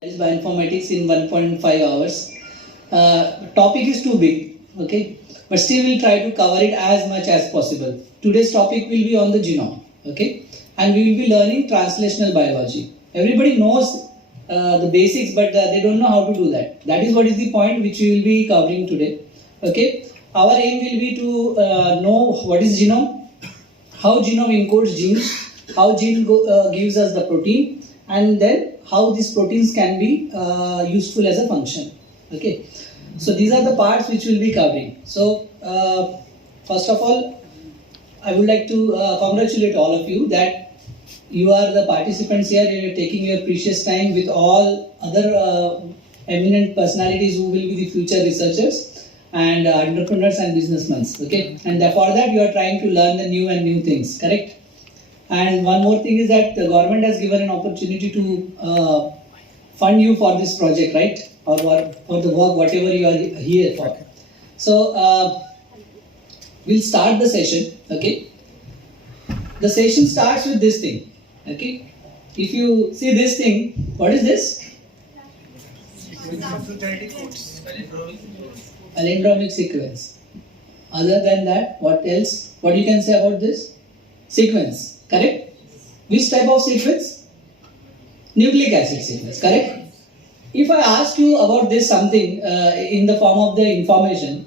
is bioinformatics in 1.5 hours. Topic is too big, okay, but still we'll try to cover it as much as possible. Today's topic will be on the genome, okay, and we will be learning translational biology. Everybody knows the basics, but they don't know how to do that. That is what is the point which we will be covering today, okay. Our aim will be to know what is genome, how genome encodes genes, how gene gives us the protein, and then how these proteins can be useful as a function. Okay, so these are the parts which we'll be covering. So first of all, I would like to congratulate all of you that you are the participants here. You are taking your precious time with all other eminent personalities who will be the future researchers and entrepreneurs and businessmen. Okay, and for that you are trying to learn the new things. Correct. And one more thing is that the government has given an opportunity to fund you for this project, right? Or for the work, whatever you are here for. So we'll start the session, okay? The session starts with this thing, okay? If you see this thing, what is this? Palindromic sequence. Other than that, what else? What you can say about this? Sequence. Correct? Which type of sequence? Nucleic acid sequence, correct? If I ask you about this something in the form of the information,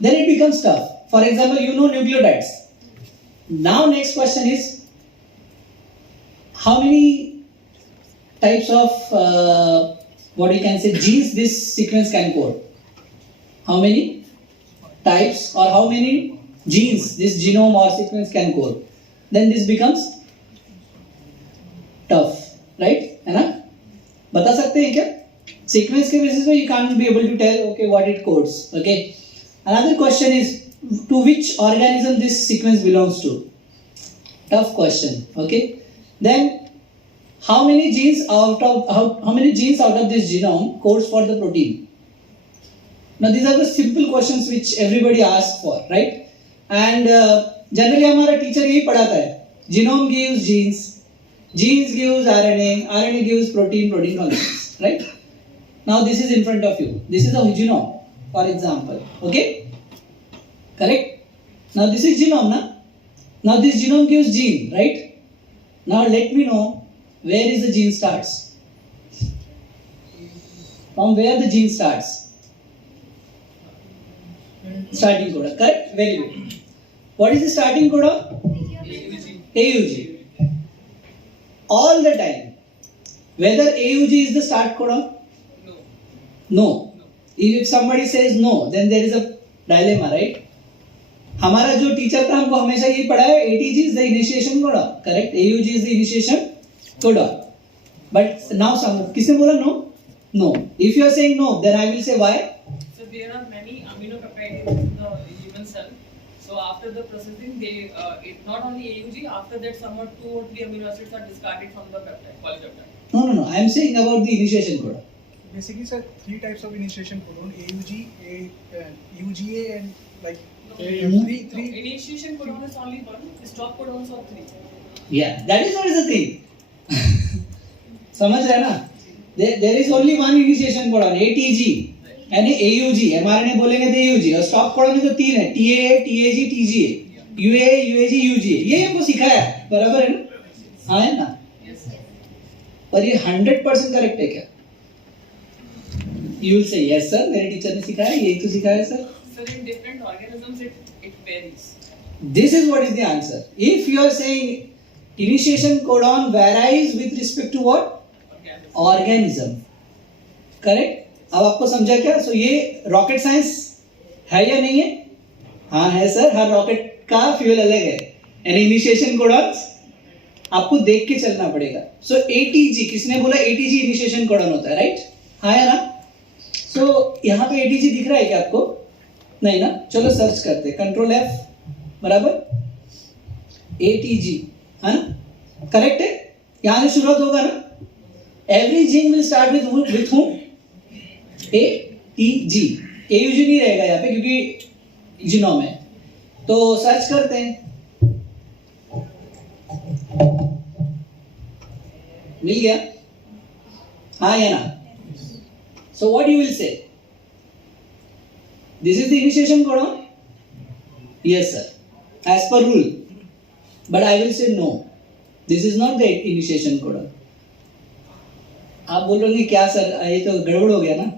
then it becomes tough. For example, you know nucleotides. Now next question is, how many types of, what you can say, genes this sequence can code? How many types or how many genes this genome or sequence can code? Then this becomes tough, right? है ना? बता सकते हैं क्या? Sequence के basis पे you can't be able to tell okay what it codes. Okay. Another question is to which organism this sequence belongs to? Tough question. Okay. Then how many genes out of this genome codes for the protein? Now these are the simple questions which everybody asks for, right? And generally हमारा teacher यही पढ़ाता है genome gives genes gives RNA gives protein concepts right now this is in front of you this is a genome for example okay correct now this is genome ना now this genome gives gene right now let me know where is the gene starts from where the gene starts starting codon correct very good. What is the starting codon? AUG. All the time. Whether AUG is the start codon? No. If somebody says no, then there is a dilemma, right? हमारा जो teacher था हमको हमेशा यही पढ़ाया ATG is the initiation codon, correct? AUG is the initiation codon. But now किसने बोला no? No. If you are saying no, then I will say why? So there are many aminopeptides in the human cell. So after the processing, it not only AUG. After that, somewhat 2 or 3 amino acids are discarded from the peptide, polypeptide. No. I am saying about the initiation codon. Basically, sir, 3 types of initiation codon: AUG, UGA, and like three. Initiation codon is only one. Stop codons are 3. Yeah, that is what is the thing. समझ रहे ना? There is only one initiation codon, ATG. यानी AUG, mRNA बोलेंगे तो AUG और stop codon में तो 3 है TAA, TAG, TGA, UAA, UAG, UGA ये हमको सिखाया है बराबर है ना? हाँ है ना? पर ये 100% करेक्ट है क्या? You will say yes sir, मेरे टीचर ने सिखाया यही तो सिखाया sir. So in different organisms it varies. This is what is the answer. If you are saying initiation codon varies with respect to what? Organism. Correct? अब आपको समझा क्या? सो ये रॉकेट साइंस है या नहीं है? हाँ है सर, हर रॉकेट का फ्यूल अलग है. एंड इनिशिएशन कोडॉन्स आपको देख के चलना पड़ेगा. सो एटीजी, किसने बोला एटीजी इनिशिएशन कोडॉन होता है, राइट? हाँ है ना? सो यहाँ पे एटीजी दिख रहा है क्या आपको? नहीं ना? चलो सर्च करते, कंट्रोल F बराबर एटीजी, है ना? करेक्ट है? यहाँ से शुरुआत होगा ना? Every gene will start with whom? ATG. AUG नहीं रहेगा यहाँ पे क्योंकि जीनोम है. तो सर्च करते हैं. मिल गया? हाँ या ना? So what you will say? This is the initiation codon? Yes sir, as per rule. But I will say no, this is not the initiation codon. आप बोलोगे क्या सर, ये तो गड़बड़ हो गया ना?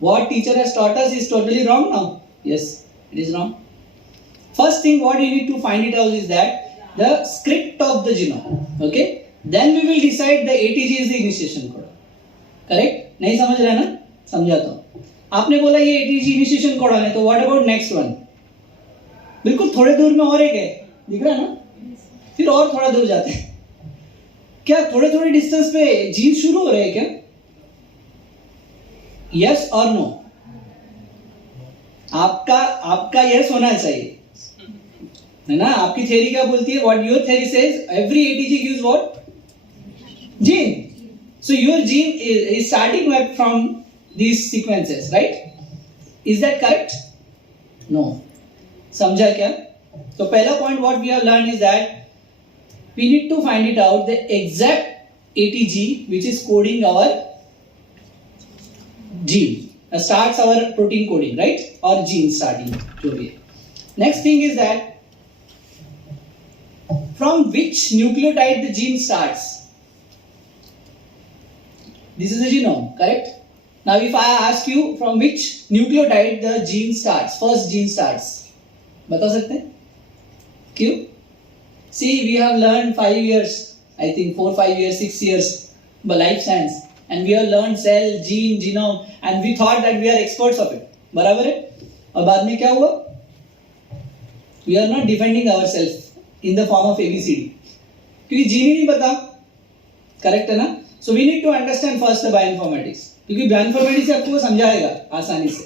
What teacher has taught us is totally wrong now. Yes, it is wrong. First thing what you need to find it out is that the script of the genome. Okay, then we will decide the ATG is the initiation codon. Correct? नहीं समझ रहे ना? समझाता हूँ. आपने बोला ये ATG initiation codon है, तो व्हाट अबाउट नेक्स्ट वन? बिल्कुल थोड़े दूर में और एक है, दिख रहा है ना? फिर और थोड़ा दूर जाते हैं. क्या थोड़े थोड़े डिस्टेंस पे जीन शुरू हो रहे हैं क्या? यस और नो? आपका यस होना चाहिए, है ना? आपकी थ्योरी क्या बोलती है? What your theory says, every ATG gives what? Gene. So your gene is starting from these sequences, right? Is that correct? No. समझा क्या? तो पहला point what we have learned is that we need to find it out the exact ATG which is coding our gene, starts our protein coding, right? Or gene starting जो भी है. Next thing is that from which nucleotide the gene starts. This is the genome, correct? Now if I ask you from which nucleotide the gene starts, first gene starts, बता सकते हैं? क्यों? See, we have learned 5 years, I think 4, 5 years, 6 years, life science, and we have learned cell, gene, genome, and we thought that we are experts of it. बराबर है? और बाद में क्या हुआ? We are not defending ourselves in the form of ABCD, क्योंकि gene ही नहीं पता, correct है ना? So we need to understand first the bioinformatics, क्योंकि bioinformatics आपको वो समझाएगा आसानी से.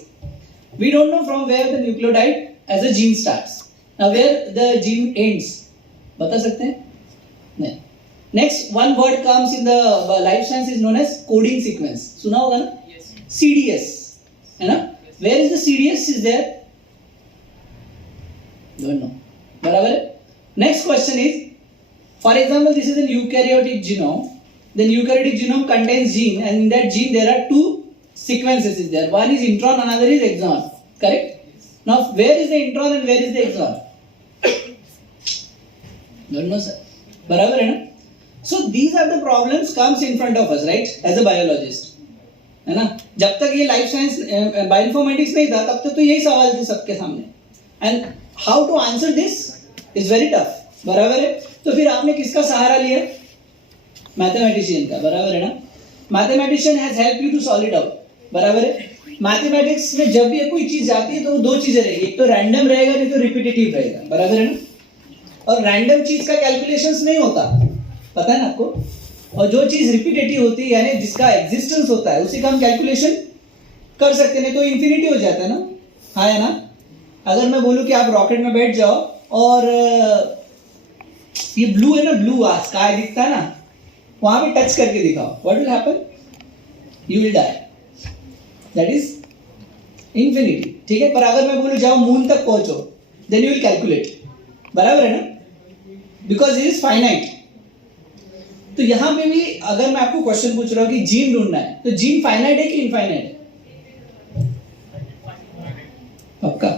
We don't know from where the nucleotide as a gene starts. Now where the gene ends, बता सकते हैं? नहीं. Next one word comes in the life science is known as coding sequence. सुना होगा ना? Yes. CDS, है ना? Yes. Where is the CDS is there? Don't know. बराबर है? Next question is, for example, this is an eukaryotic genome. Then eukaryotic genome contains gene, and in that gene there are two sequences is there. One is intron, another is exon. Correct? Yes. Now where is the intron and where is the exon? Don't know sir. बराबर है ना? So these are the problems comes in front of us, right? As a biologist, है ना? जब तक ये life science bioinformatics नहीं था, तब तक तो यही सवाल थे सबके सामने. And how to answer this is very tough. बराबर है? तो फिर आपने किसका सहारा लिया? मैथमेटिशियन का. बराबर है ना? Mathematician has help you to solve it out. बराबर है? मैथमेटिक्स में जब भी कोई चीज जाती है तो वो दो चीजें रहेगी, एक तो रैंडम रहेगा, नहीं तो रिपीटेटिव रहेगा. बराबर है ना? और रैंडम चीज का कैलकुलेशंस नहीं होता, पता है ना आपको? और जो चीज रिपीटेटिव होती है, यानी जिसका एग्जिस्टेंस होता है, उसी का हम कैलकुलेशन कर सकते हैं, नहीं तो इंफिनिटी हो जाता है ना. हाँ है ना? अगर मैं बोलूं कि आप रॉकेट में बैठ जाओ और ये ब्लू है ना, ब्लू स्काई दिखता है ना, वहां पे टच करके दिखाओ, what will happen? You will die. That is infinity. ठीक है? पर अगर मैं बोलूं जाओ मून तक पहुंचो, देन यू विल कैलकुलेट. बराबर है ना? Because it is finite. तो यहां पे भी अगर मैं आपको क्वेश्चन पूछ रहा हूं कि जीन ढूंढना है, तो जीन फाइनाइट है कि इनफाइनाइट है? पक्का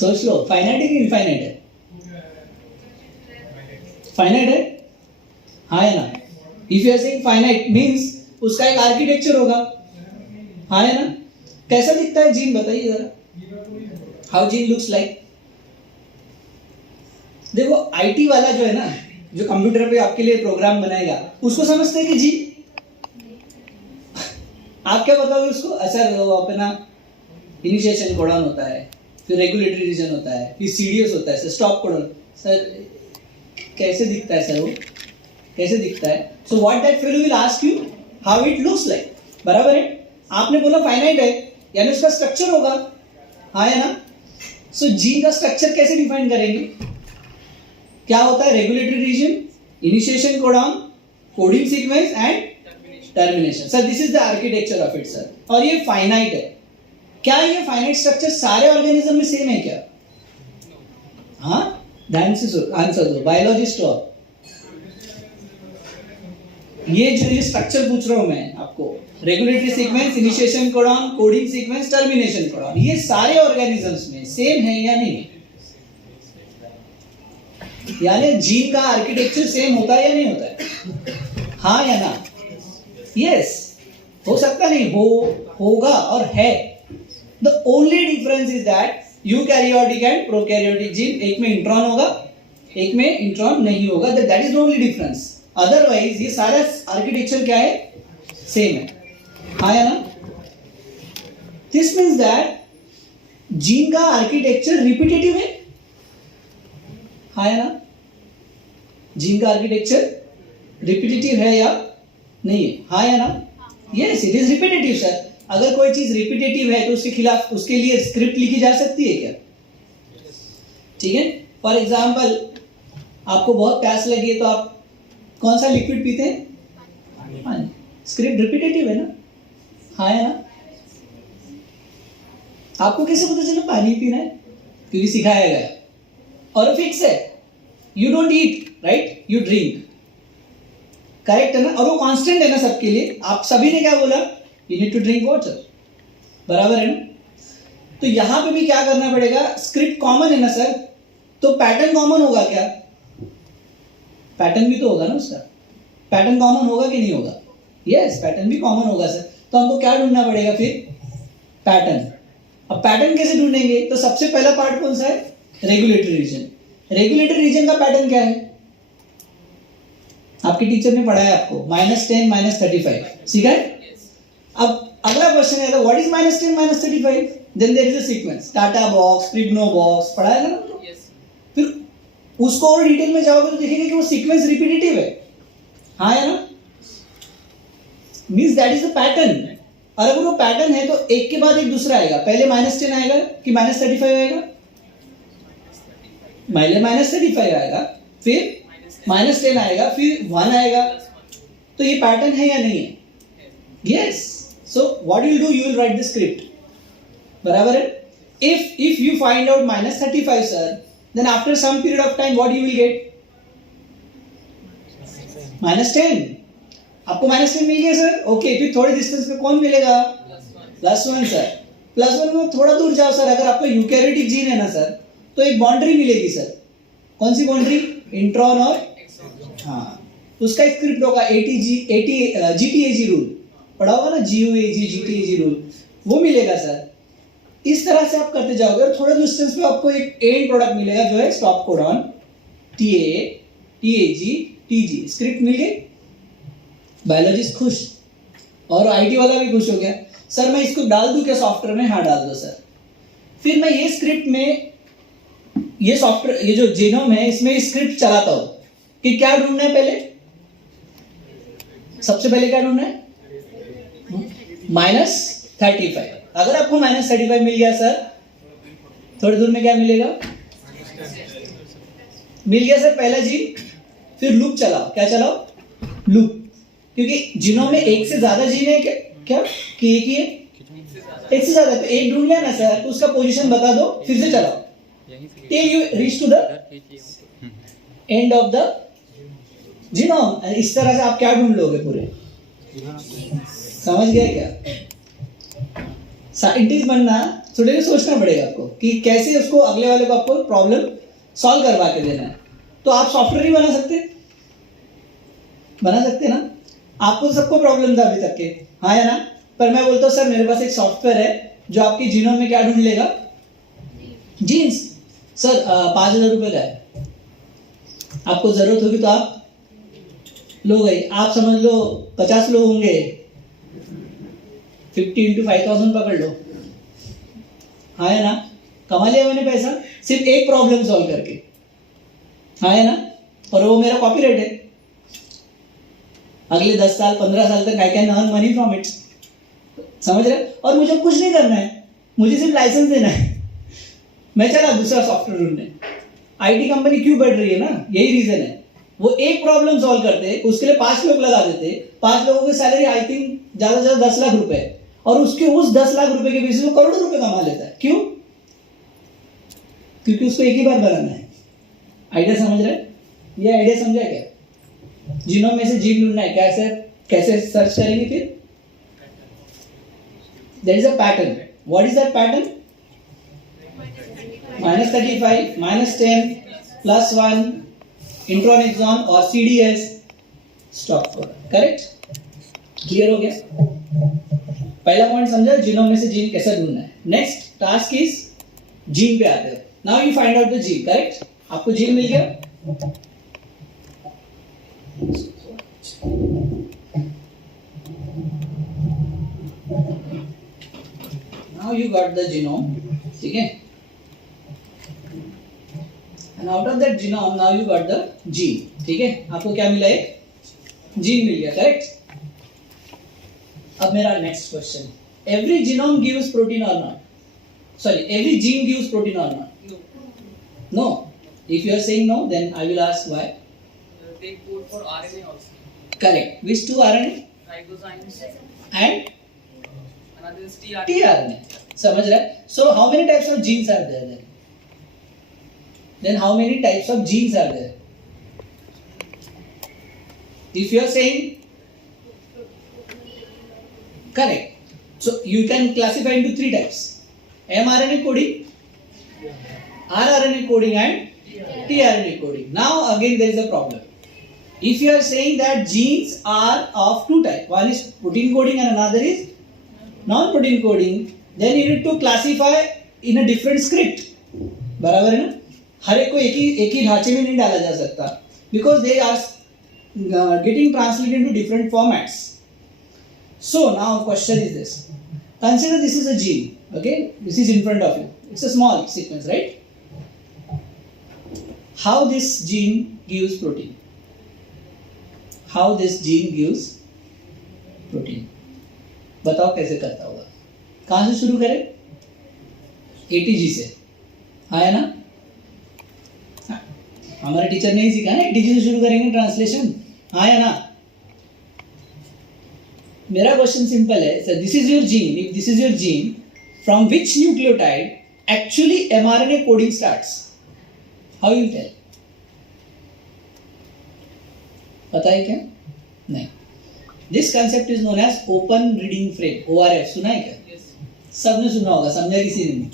सोच लो, फाइनाइट है कि इनफाइनाइट है? फाइनाइट है. हाँ है ना? If you are saying finite means उसका एक आर्किटेक्चर होगा. हाँ है ना? कैसा दिखता है जीन, बताइए जरा. How gene looks like? देखो आईटी वाला जो है ना, जो कंप्यूटर पे आपके लिए प्रोग्राम बनाएगा, उसको समझते हैं कि जी आप क्या बताओगे उसको? सर वो अपना इनिशिएशन कोडन होता है, फिर रेगुलेटरी रीजन होता है, फिर सीडीएस होता है, सर स्टॉप कोडन. सर कैसे दिखता है सर, वो कैसे दिखता है? So what that fellow will ask you how it looks like. बराबर है? आपने बोला फाइनाइट है, यानी उसका स्ट्रक्चर होगा. हाँ है ना? सो जीन का स्ट्रक्चर कैसे डिफाइन करेंगे? क्या होता है? Regulatory region, initiation codon, coding sequence and termination. Sir this is the architecture of it sir. और ये फाइनाइट है. क्या ये फाइनाइट स्ट्रक्चर सारे ऑर्गेनिज्म में सेम है क्या? हाँ, ध्यान से आंसर दो, बायोलॉजिस्ट हो. ये जो ये स्ट्रक्चर पूछ रहा हूं मैं आपको, regulatory sequence, initiation codon, coding sequence, termination codon, ये सारे ऑर्गेनिजम्स में सेम है या नहीं? यानी जीन का आर्किटेक्चर सेम होता है या नहीं होता है? हाँ या ना? यस, हो सकता नहीं हो, होगा और है. The only difference is that eukaryotic and prokaryotic gene, एक में इंट्रॉन होगा, एक में इंट्रॉन नहीं होगा. That is the only difference. Otherwise ये सारा आर्किटेक्चर क्या है? सेम है. हाँ या ना? दिस मीन्स दैट जीन का आर्किटेक्चर रिपीटेटिव है. हाँ या ना? जीन का आर्किटेक्चर रिपीटेटिव है या नहीं है? हाँ या ना? Yes, it is repetitive sir. अगर कोई चीज रिपीटेटिव है तो उसके खिलाफ, उसके लिए स्क्रिप्ट लिखी जा सकती है क्या? ठीक है. फॉर एग्जाम्पल, आपको बहुत प्यास लगी है तो आप कौन सा लिक्विड पीते हैं? पानी. स्क्रिप्ट रिपीटेटिव है ना? हाँ या ना? आपको कैसे पता चला पानी पीना है? क्योंकि सिखाया गया. और फिक्स है. You don't eat, right? You drink. Correct है ना? और वो कांस्टेंट है ना सबके लिए. आप सभी ने क्या बोला? You need to drink water. बराबर है ना? तो यहां पे भी क्या करना पड़ेगा? स्क्रिप्ट कॉमन है ना सर, तो पैटर्न कॉमन होगा क्या? पैटर्न भी तो होगा ना उसका. पैटर्न कॉमन होगा कि नहीं होगा? यस, पैटर्न भी कॉमन होगा सर. तो हमको क्या ढूंढना पड़ेगा फिर? पैटर्न. अब पैटर्न कैसे ढूंढेंगे? तो सबसे पहला पार्ट कौन सा है? Regulatory region. रेगुलेटरी रीजन का पैटर्न क्या है? आपके टीचर ने पढ़ाया आपको -10 -35, सीखा है? अब अगला क्वेश्चन है, what is -10 -35? Then there is a sequence, TATA box, Pribnow box, पढ़ाया था ना? फिर उसको और डिटेल में जाओगे तो देखेंगे कि वो सीक्वेंस रिपीटेटिव है. हाँ या ना? Means that is the pattern. और अगर वो पैटर्न है तो एक के बाद एक दूसरा आएगा. पहले -10 आएगा कि -35 आएगा? पहले -35 आएगा, फिर -10 आएगा, फिर 1 आएगा. तो ये पैटर्न है या नहीं है? Yes. So what you will do? You will write the script. बराबर है? if you find out -35 sir, then after some period of time what you will get? -10. आपको -10 मिल गया सर. ओके, फिर थोड़े डिस्टेंस पे कौन मिलेगा? +1 सर. +1 में थोड़ा दूर जाओ सर. अगर आपका यूकैरियोटिक जीन है ना सर, तो एक बाउंड्री मिलेगी सर. कौन सी बाउंड्री? इंट्रॉन और हाँ, उसका स्क्रिप्ट होगा GTAG रूल. पढ़ा होगा ना? GTAG रूल, वो मिलेगा सर. इस तरह से आप करते जाओगे और थोड़े डिस्टेंस पे आपको एक एंड प्रोडक्ट मिलेगा जो है stop codon, TA, TAG, TG. Script मिल गई. बायोलॉजिस्ट खुश और IT वाला भी खुश हो गया. सर मैं इसको डाल दूं क्या सॉफ्टवेयर में? हाँ डाल दो सर. फिर मैं ये स्क्रिप्ट में, ये सॉफ्टवेयर, ये जो जीनोम है इसमें स्क्रिप्ट चलाता हूं कि क्या ढूंढना है पहले. सबसे पहले क्या ढूंढना है? -35. अगर आपको -35 मिल गया सर, थोड़ी दूर में क्या मिलेगा? मिल गया सर पहला जीन. फिर लूप चलाओ. क्या चलाओ? लूप. क्योंकि जीनोम में एक से ज्यादा जीन है क्या? कि एक ही है? एक से ज्यादा. तो एक ढूंढ लिया ना सर, तो उसका पोजीशन बता दो, फिर से चलाओ till you reach to the end of the genome. इस तरह से आप क्या ढूंढ लोगे पूरे? समझ गए क्या? साइंटिस्ट बनना थोड़े भी सोचना पड़ेगा आपको कि कैसे उसको अगले वाले को आपको प्रॉब्लम सॉल्व करवा के देना है. तो आप सॉफ्टवेयर ही बना सकते ना? आपको सबको प्रॉब्लम था अभी तक के. हाँ या ना? पर मैं बोलता हूँ सर मेरे पास एक सॉफ्टवेयर है जो आपकी जीनोम में क्या ढूंढ लेगा? जीन्स. सर 5,000 रुपए का है. आपको जरूरत होगी तो आप लो गई. आप समझ लो 50 लोग होंगे, 50 × 5,000 पकड़ लो. हाँ या ना? कमा लिया मैंने पैसा सिर्फ एक प्रॉब्लम सॉल्व करके. हाँ या ना? और वो मेरा कॉपीराइट है. अगले 10 साल 15 साल तक I can earn money from it. समझ रहे? और मुझे कुछ नहीं करना है, मुझे सिर्फ लाइसेंस देना है. मैं चला दूसरा सॉफ्टवेयर ढूंढने. IT कंपनी क्यों बढ़ रही है ना? यही रीजन है. वो एक प्रॉब्लम सॉल्व करते, उसके लिए 5 लोग लगा देते. 5 लोगों की सैलरी आई थिंक ज्यादा से ज्यादा 10 लाख रुपए, और उसके उस 10 लाख रुपए के बेसिस पे करोड़ों रुपए कमा लेता है. क्यों? क्योंकि उसको एक ही बार बनाना है. आइडिया समझ रहे? ये आइडिया समझा क्या? जीनोम में से जीन ढूंढना है. कैसे सर्च करेंगे? फिर there is a pattern. What is that pattern? Minus 35, minus 10, plus 1, intron exon or CDS, stop codon. Correct? Clear हो गया? पहला पॉइंट समझा, जीनोम में से जीन कैसे ढूंढना है. नेक्स्ट टास्क इज जीन पे आते हैं. Now you find out the gene. Correct? आपको जीन मिल गया. Now you got the genome, ठीक है? And out of that genome, now you got the gene, ठीक है? आपको क्या मिला? एक जीन मिल गया. करेक्ट? अब मेरा next question. Every genome gives protein or not? Sorry, every gene gives protein or not? No. No. If you are saying no, then I will ask why. They code for RNA also. Correct. Which two RNA? Ribozymes. And Another is tRNA. tRNA. समझ रहे? So how many types of genes are there then? Then how many types of genes are there? If you are saying correct, so you can classify into three types: mRNA coding, rRNA coding, and tRNA coding. Now again there is a problem. If you are saying that genes are of two types, one is protein coding and another is non-protein coding, then you need to classify in a different script. बराबर है ना? हर एक को एक ही ढांचे में नहीं डाला जा सकता, because they are getting translated into different formats. So now question is this: consider this is a gene. Okay, this is in front of you. It's a small sequence, right? How this gene gives protein? How this gene gives protein? बताओ कैसे करता होगा. कहां से शुरू करें? ATG से. आया ना? हमारे टीचर ने ही सिखाया ना, ATG से शुरू करेंगे ट्रांसलेशन. आया ना? मेरा क्वेश्चन सिंपल है. Sir, this is your gene. If this is your gene, from which nucleotide actually mRNA coding starts? How you tell? पता है क्या? नहीं. This concept is known as open reading frame, ORF. सुना है क्या? Yes. सबने सुना होगा, समझा किसी ने नहीं.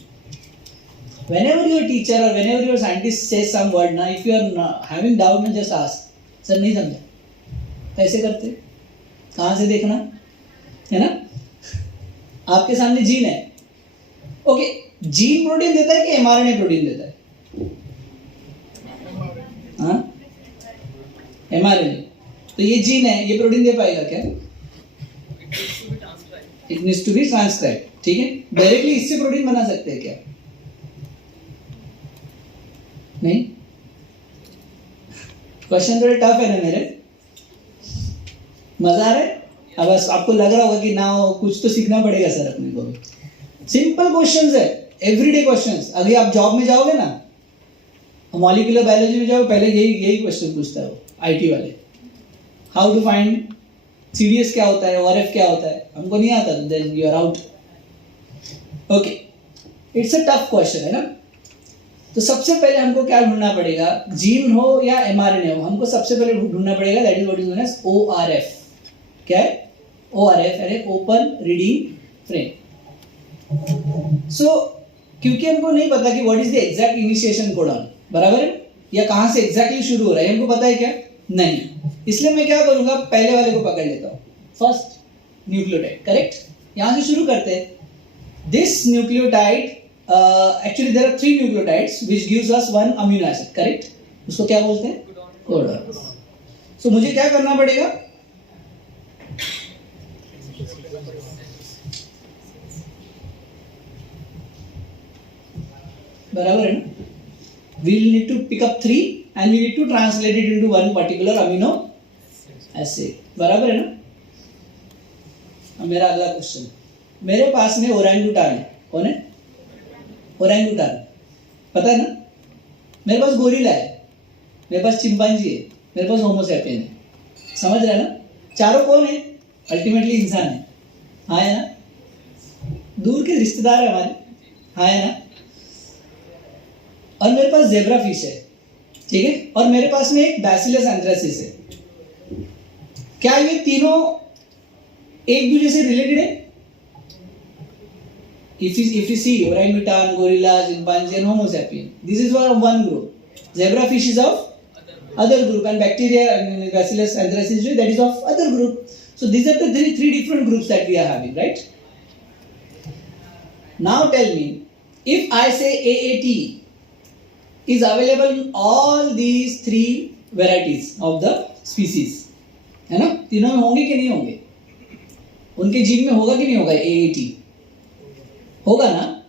Whenever your teacher or whenever your scientist says some word, ना, if you are having doubt, ना, just ask. सर नहीं समझा. कैसे करते? कहाँ से देखना है ना? आपके सामने जीन है. ओके, जीन प्रोटीन देता है कि mRNA प्रोटीन देता है? हाँ, mRNA. तो ये जीन है, ये प्रोटीन दे पाएगा क्या? It needs to be transcribed. It needs to be transcribed. ठीक है? डायरेक्टली इससे प्रोटीन बना सकते हैं क्या? नहीं. क्वेश्चन थोड़े टफ है ना मेरे? मजा आ रहा है? अब बस आपको लग रहा होगा कि ना कुछ तो सीखना पड़ेगा सर अपने को भी. सिंपल क्वेश्चंस है, एवरीडे क्वेश्चंस. अगर आप जॉब में जाओगे ना, मॉलिक्यूलर बायोलॉजी में जाओगे, पहले यही क्वेश्चन पूछता है वो आईटी वाले. हाउ टू फाइंड CDS क्या होता है, ORF क्या होता है? हमको नहीं आता, तो then you are out. Okay, it's a tough question है ना. तो सबसे पहले हमको क्या ढूंढना पड़ेगा? जीन हो या mRNA हो, हमको सबसे पहले ढूंढना पड़ेगा that is what is known as ORF. क्या है? ORF यानी ओपन रीडिंग फ्रेम. सो क्योंकि हमको नहीं पता कि what is the exact initiation codon, बराबर है, या कहां से एग्जैक्टली शुरू हो रहा है, हमको पता है क्या? नहीं. इसलिए मैं क्या करूंगा, पहले वाले को पकड़ लेता हूं. First nucleotide. करेक्ट? यहां से शुरू करते हैं. This nucleotide, actually there are 3 nucleotides which gives us 1 amino acid. Correct? उसको क्या बोलते हैं? कोडन. सो मुझे क्या करना पड़ेगा? बराबर है ना? We will need to pick up 3 and we need to translate it into one particular amino acid. बराबर है ना? अब मेरा अगला क्वेश्चन. मेरे पास में ओरंगुटान है. कौन है? ओरंगुटान. पता है ना? मेरे पास गोरिल्ला है, मेरे पास चिंपांजी है, मेरे पास होमो सैपियन है. समझ रहे हैं ना? चारों कौन है? अल्टीमेटली इंसान है. हाँ है ना? दूर के रिश्तेदार है हमारे. हाँ है ना? और मेरे पास ज़ेब्रा फिश है, ठीक है, और मेरे पास में एक बैसिलस एंथ्रासिस है. क्या ये तीनों एक दूसरे से रिलेटेड है? if you see orangutan, gorilla, chimpanzee and homo sapien, this is one group. Zebrafish is of other group, and bacteria and bacillus anthracis, that is of other group. So these are the three different groups that we are having, right? Now tell me, if I say AAT is available in all these three varieties of the species, है ना? तीनों में होंगे कि नहीं होंगे? उनके gene में होगा कि नहीं होगा AAT? होगा ना?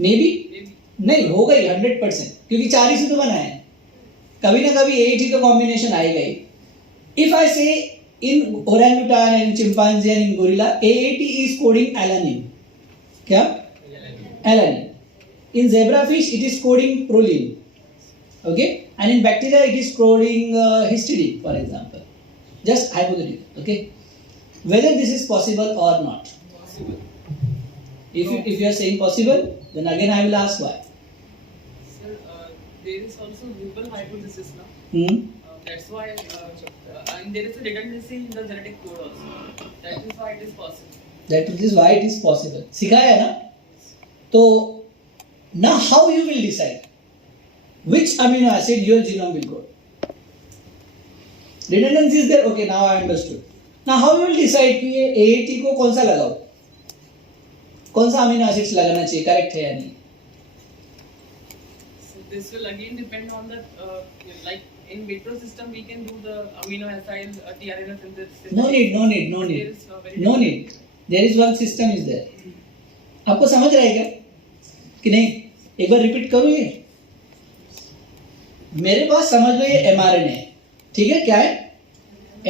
मे बी नहीं होगा ही 100%, क्योंकि 4 ही से तो बना है. कभी ना कभी AAT का कॉम्बिनेशन आएगा ही. If I say in orangutan and chimpanzee and in gorilla, AAT is coding alanine. क्या? Alanine. In zebrafish it is coding proline. Okay? And in bacteria it is coding histidine, for example. Just hypothetical. Okay? Whether this is possible or not. Possible. If you are saying possible, then again I will ask why. Sir, there is also Rubel hypothesis now. That's why, and there is a redundancy in the genetic code also. That is why it is possible. That is why it is possible. सिखाया ना? तो now how you will decide which amino acid your genome will code? Redundancy is there. Okay, now I understood. Now how you will decide कि ये AAT को कौन सा लगाओ? कौन सा amino acids लगाना चाहिए? Correct है या नहीं? So this will again depend on the like in vitro system we can do the amino acid tRNA synthesis. No need. There is No need. There is one system is there. आपको समझ रहा है क्या? कि नहीं? एक बार repeat करूँ ये? मेरे पास समझ लो ये mRNA है. ठीक है? क्या है?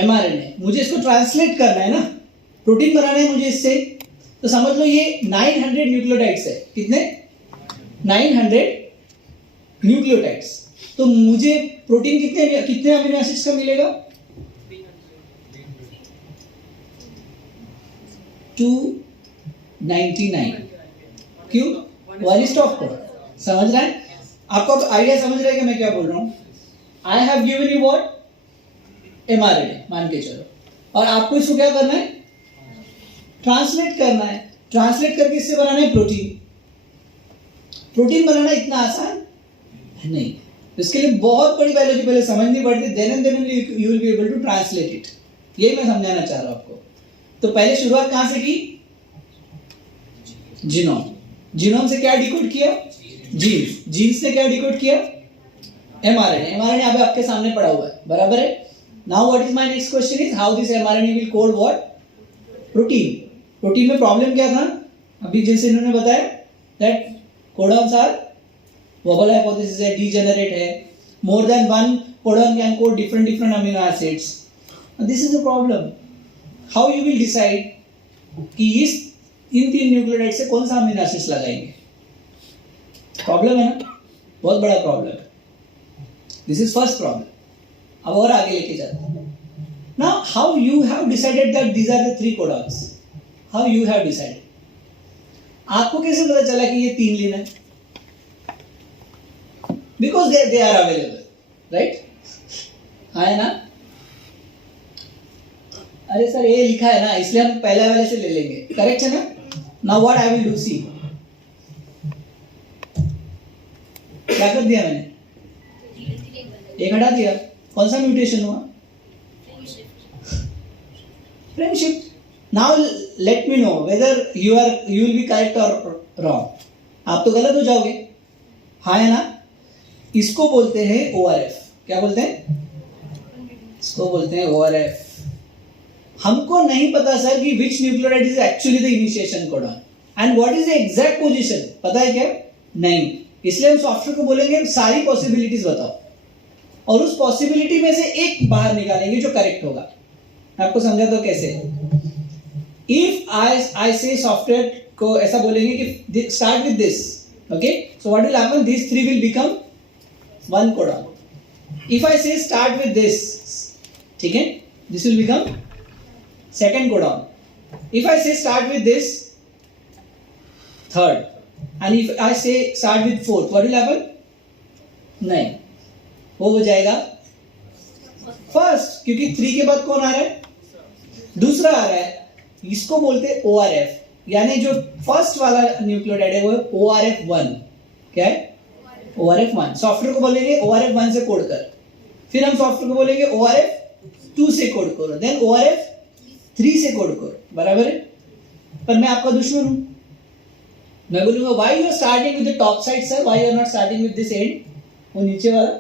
mRNA. मुझे इसको ट्रांसलेट करना है ना? प्रोटीन बनाना है मुझे इससे. तो समझ लो ये 900 न्यूक्लियोटाइड्स है. कितने? 900 न्यूक्लियोटाइड्स. तो मुझे प्रोटीन कितने अमीनो एसिड्स का मिलेगा? 299. क्यों? वन स्टॉप को समझ रहा है? आपको आइडिया समझ रहा है कि मैं क्या बोल रहा हूँ? I have given you what? mRNA मान के चलो, और आपको इसको क्या करना है? ट्रांसलेट करना है. ट्रांसलेट करके इससे बनाना है प्रोटीन. प्रोटीन बनाना इतना आसान है नहीं. इसके लिए बहुत बड़ी बायोलॉजी पहले समझनी पड़ती है. Then you will be able to translate it. यही मैं समझाना चाह रहा हूँ आपको. तो पहले शुरुआत कहां से की? जीनोम. जीनोम से क्या डिकोड किया? जीन्स. जीन्स ने क्या डिकोड किया? mRNA. mRNA अभी आपके सामने पड़ा हुआ है. बराबर है? Now what is my next question is how this mRNA will code what? Protein. Protein में प्रॉब्लम क्या था? अभी जैसे इन्होंने बताया that codons are wobble hypothesis है, डीजेनरेट है. More than one codon can code different amino acids. This is the problem. How you will decide कि इस इन 3 न्यूक्लियोटाइड से कौन सा अमीनो एसिड्स लगाएंगे? प्रॉब्लम है ना? बहुत बड़ा प्रॉब्लम है. This is first problem. अब और आगे लेके जाते हैं. Now how you have decided that these are the 3 codons? How you have decided? आपको कैसे पता चला कि ये 3 लेना है? Because they are available, right? हाँ है ना? अरे सर ये लिखा है ना, इसलिए हम पहले वाले से ले लेंगे. करेक्ट है ना? Now what I will do, see क्या कर दिया मैंने? एक हटा दिया. कौन सा म्यूटेशन हुआ? Friendship. Now let me know whether you will B correct और रॉन्ग. आप तो गलत हो जाओगे. हाँ है ना? इसको बोलते हैं ORF. क्या बोलते हैं? इसको बोलते हैं ORF. हमको नहीं पता सर कि which nucleotide is actually the initiation codon and what is the exact position. पता है क्या? नहीं. इसलिए हम सॉफ्टवेयर को बोलेंगे सारी पॉसिबिलिटीज बताओ, और उस पॉसिबिलिटी में से एक बाहर निकालेंगे जो करेक्ट होगा. आपको समझा तो कैसे? इफ आई से सॉफ्टवेयर को ऐसा बोलेंगे कि start with this. Okay, so what will happen? This 3 will become one codon. If I से स्टार्ट विद दिस, ठीक है, this will become second codon. If I say start with this, third, and if I say start with fourth, what will happen? नहीं, वो हो जाएगा first, क्योंकि 3 के बाद कौन आ रहा है? दूसरा आ रहा है. इसको बोलते हैं ORF. यानी जो फर्स्ट वाला न्यूक्लियोटाइड है वो है ORF1. क्या है? ORF1. सॉफ्टवेयर को बोलेंगे ORF1 से कोड कर, फिर हम सॉफ्टवेयर को बोलेंगे ORF2 से कोड करो, देन ORF3 से कोड करो. बराबर है? पर मैं आपका दुश्मन हूं. मैं बोलूंगा why you are starting with the top side sir, why you are not starting with this end, वो नीचे वाला.